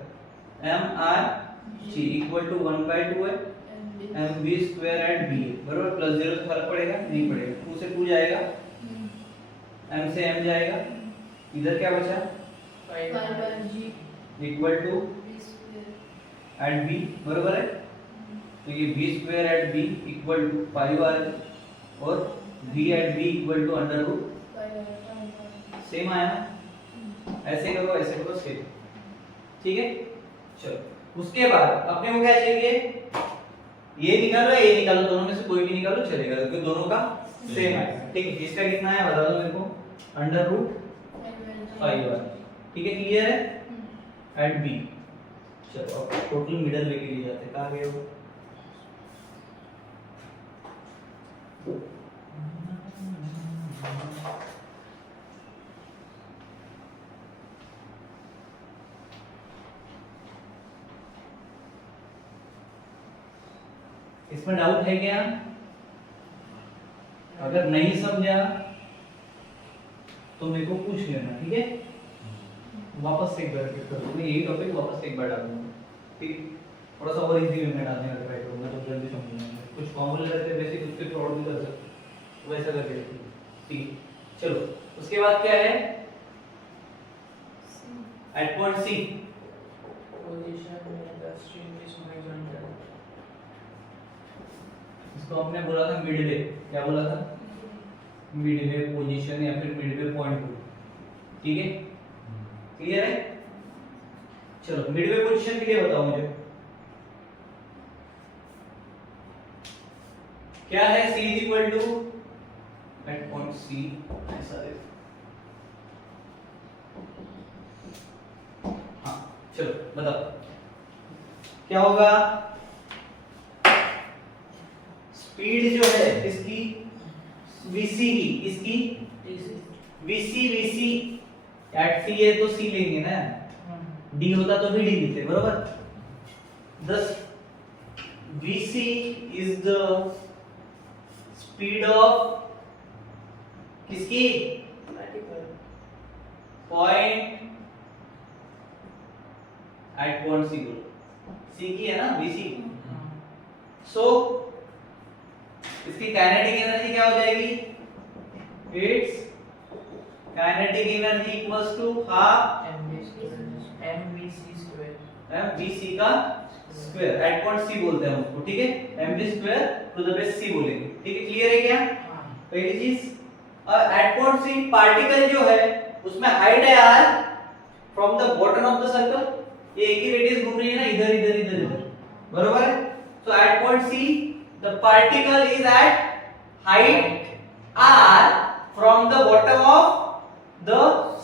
mrg इक्वल टू 1/2 है mv स्क्वायर एट b, बराबर? प्लस 0 से फर्क पड़ेगा? नहीं पड़ेगा, 2 से 2 जाएगा, m से m जाएगा, इधर क्या बचा? 5/g equal to eight b, बराबर है? तो ये v square at b equal to 5r और v at b equal to under root, same आया ना? ऐसे करो, ऐसे करो, सेम, ठीक है। चलो, उसके बाद अपने को क्या चाहिए? ये निकालो, ये निकालो, दोनों में से कोई भी निकालो चलेगा, क्योंकि दोनों का सेम है, ठीक है। इसका कितना है बता दो मेरे को? अंडर रूट 5r, ठीक है, क्लियर है? एट b, चलो अब टोटल मिडल लेके लिए जाते हैं, कहाँ गए वो? इसमें डाउट है क्या? अगर नहीं समझा तो मेरे को पूछ लेना, ठीक है, वापस से एक बार रिपीट कर दूंगा, यही टॉपिक वापस से एक बार डालूंगा, ठीक, थोड़ा सा और इजी वे में डालने का ट्राई करूंगा, तो जल्दी समझ जाएंगे। कुछ फॉर्मूले रहते हैं बेसिक, उसके थ्रू और भी कर सकते, वैसा करके देखिए, ठीक। चलो, उसके बाद क्या है? एट पॉइंट सी पोजीशन में द स्ट्रिंग इज हॉरिजॉन्टल, इसको हमने बोला था मिडवे, क्या बोला था? मिडवे पोजीशन या फिर मिडवे पॉइंट, ठीक है, क्लियर है? चलो, मिडवे पोजीशन के लिए बताओ मुझे क्या है? c equal to at point c, ऐसा है, हाँ, चलो बताओ क्या होगा? स्पीड जो है इसकी vc की, इसकी vc एट c है तो c लेंगे ना, डी होता तो वी डी लिखते, बरोबर। दस VC is the speed of किसकी, पॉइंट एट पॉइंट सी, सी की है ना VC। सो इसकी काइनेटिक एनर्जी क्या हो जाएगी, it's kinetic energy equals to half mvc का स्क्वायर, एट पॉइंट सी बोलते हैं उसको, ठीक है, mv square to the base c बोलेंगे, ठीक है, क्लियर है क्या। पहली चीज, और एट पॉइंट सी पार्टिकल जो है उसमें हाइट है r from the bottom of the circle, ये एक ही रेडियस घूम रही है ना, इधर इधर इधर इधर, बरोबर है। So at point C the particle is at height r from the bottom of the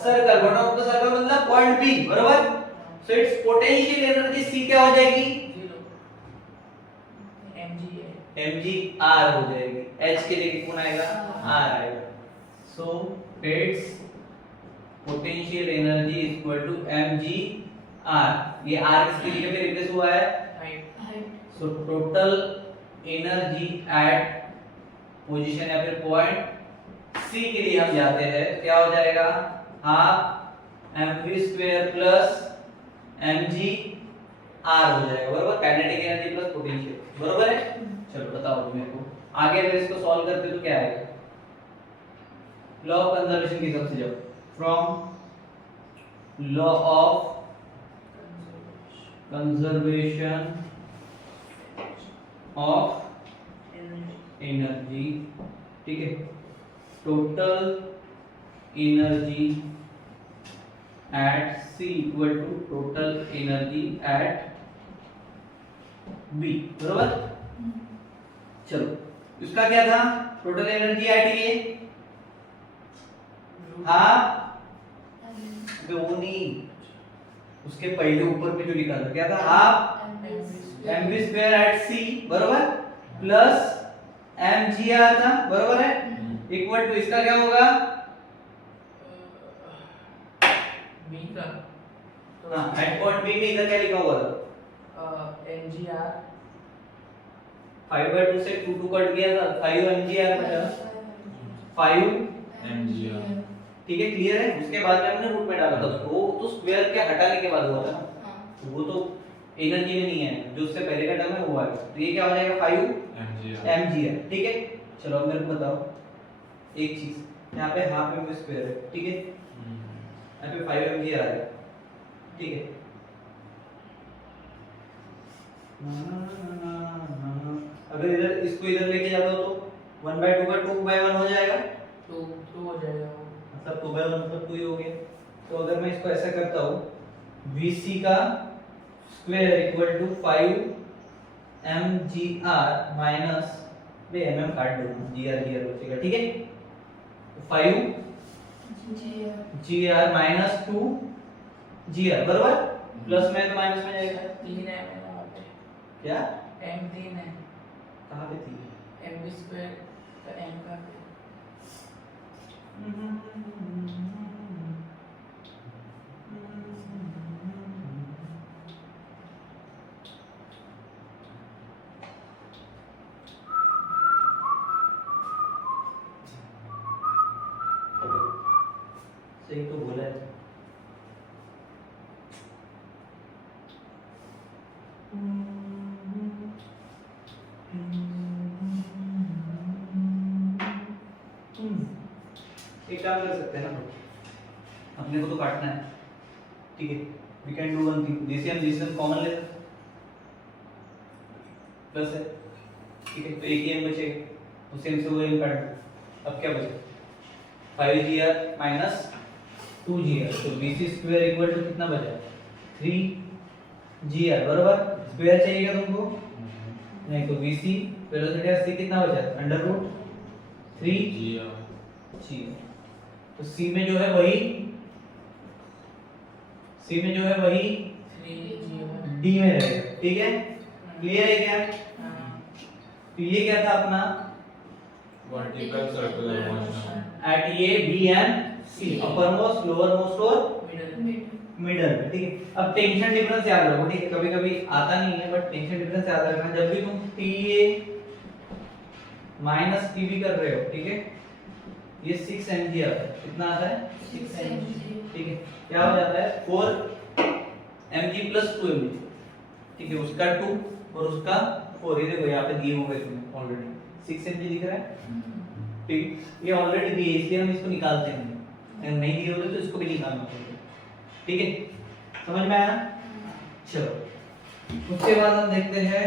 circle, bottom of the circle मतलब पॉइंट b, बरोबर। So it's potential energy c क्या हो जाएगी, mg r हो जाएगी, h के लिए कौन आएगा, r आएगा। So it's potential energy is equal to mg r, ये r किसके जगह पे रिप्लेस हुआ है, height. So total energy eight position या फिर पॉइंट c के लिए हम जाते हैं, क्या हो जाएगा, half mv square plus mg r हो जाएगा, बरोबर। काइनेटिक एनर्जी प्लस पोटेंशियल, बरोबर है। चलो बताओ मेरे को आगे अगर इसको सॉल्व करते तो क्या आएगा, लॉ ऑफ कंजर्वेशन के हिसाब से जाओ, from law of conservation of energy, ठीक है, total energy at C equal to total energy at B, बरोबर। चलो इसका क्या था, टोटल एनर्जी एट ये हाफ, वो नहीं, उसके पहले ऊपर पे जो लिखा था क्या था, half mv square at C, बरोबर, प्लस mgr था, बरोबर है, इक्वल टू इसका क्या होगा, b का हाँ एट पॉइंट B में इधर क्या लिखा हुआ था, mgr 5/2 से 2 कट गया था, 5 mgr बचा, 5 mgr, ठीक है, क्लियर है। उसके बाद में हमने रूट में डाला था उसको, वो तो स्क्वायर के हटाने के बाद हुआ था ना, तो वो तो एनर्जी में नहीं है, जो उससे पहले का टर्म है वो आएगा, तो ये क्या हो जाएगा 5 mgr, ठीक है। चलो अब मेरे को बताओ एक चीज, यहाँ पे हाफ mv स्क्वायर है, ठीक है, यहाँ पे 5 mgr आएगा, ठीक है। अगर इधर इसको इधर लेके जाते हो तो 1/2 का 2/1 हो जाएगा, तो हो जाएगा वो, मतलब 2/1 मतलब 2 ही हो गया। तो अगर मैं इसको ऐसा करता हूँ, VC का square equal to 5 mgr minus, बे mm काट दो, gr बचेगा, ठीक है, तो 5 gr माइनस 2 gr, बराबर, प्लस में तो माइनस में जाएगा, 3 है मेरे वहाँ पे, क्या m 3 है, कहाँ पे थी, mv स्क्वायर का m का पे, सही तो बोला है। एक काम कर सकते हैं ना, अपने को तो काटना है, ठीक है, we can do one thing, DCM common ले सकते, प्लस है, ठीक है, तो एक ही m बचेगा, तो सेम से वो m काट दो। अब क्या बचे, 5gr माइनस 2gr, तो VC स्क्वायर इक्वल टू कितना बचा, 3gr, बराबर। स्क्वायर चाहिए क्या तुमको, नहीं, तो VC वेलोसिटी ऑफ C कितना बचा, अंडर रूट 3gr, तो C में जो है वही, C में जो है वही 3g D में रहेगा, ठीक है, क्लियर है क्या। तो ये क्या था अपना, vertical circular motion, एट ये B and C, upper most, lower most और मिडल, मिडल में, ठीक है। अब टेंशन डिफरेंस याद रखो, ठीक है, कभी कभी आता नहीं है बट टेंशन डिफरेंस याद रखना। जब भी तुम TA माइनस TB कर रहे हो, ठीक है, ये 6 mg आता है। कितना आता है? 6 mg, ठीक है। क्या हो जाता है? 4 mg प्लस 2 mg, ठीक है, उसका 2 और उसका 4। ये देखो यहाँ पे दिए हुए तुम्हें ऑलरेडी 6 mg दिख रहा है, ठीक, ये ऑलरेडी दिए इसलिए हम इसको निकालते हैं। अगर नहीं दिए होते तो इसको भी निकालना पड़ेगा, ठीक है। समझ में आया? चलो उसके बाद हम देखते हैं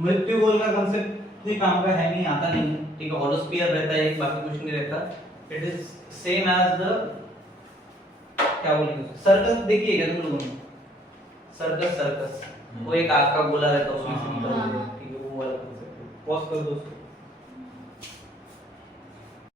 मृत्यु गोल का कांसेप्ट कोई काम का है नहीं, आता नहीं, ठीक है। होलोस्फीयर रहता है एक, बाकी कुछ नहीं रहता। It is same as the क्या बोलेंगे सर्कस। देखिए क्या तुम लोगों ने सर्कस वो एक आग का गोला रहता है उसमें से निकल, ठीक है, वो वाला कांसेप्ट। पॉज कर दोस्तों।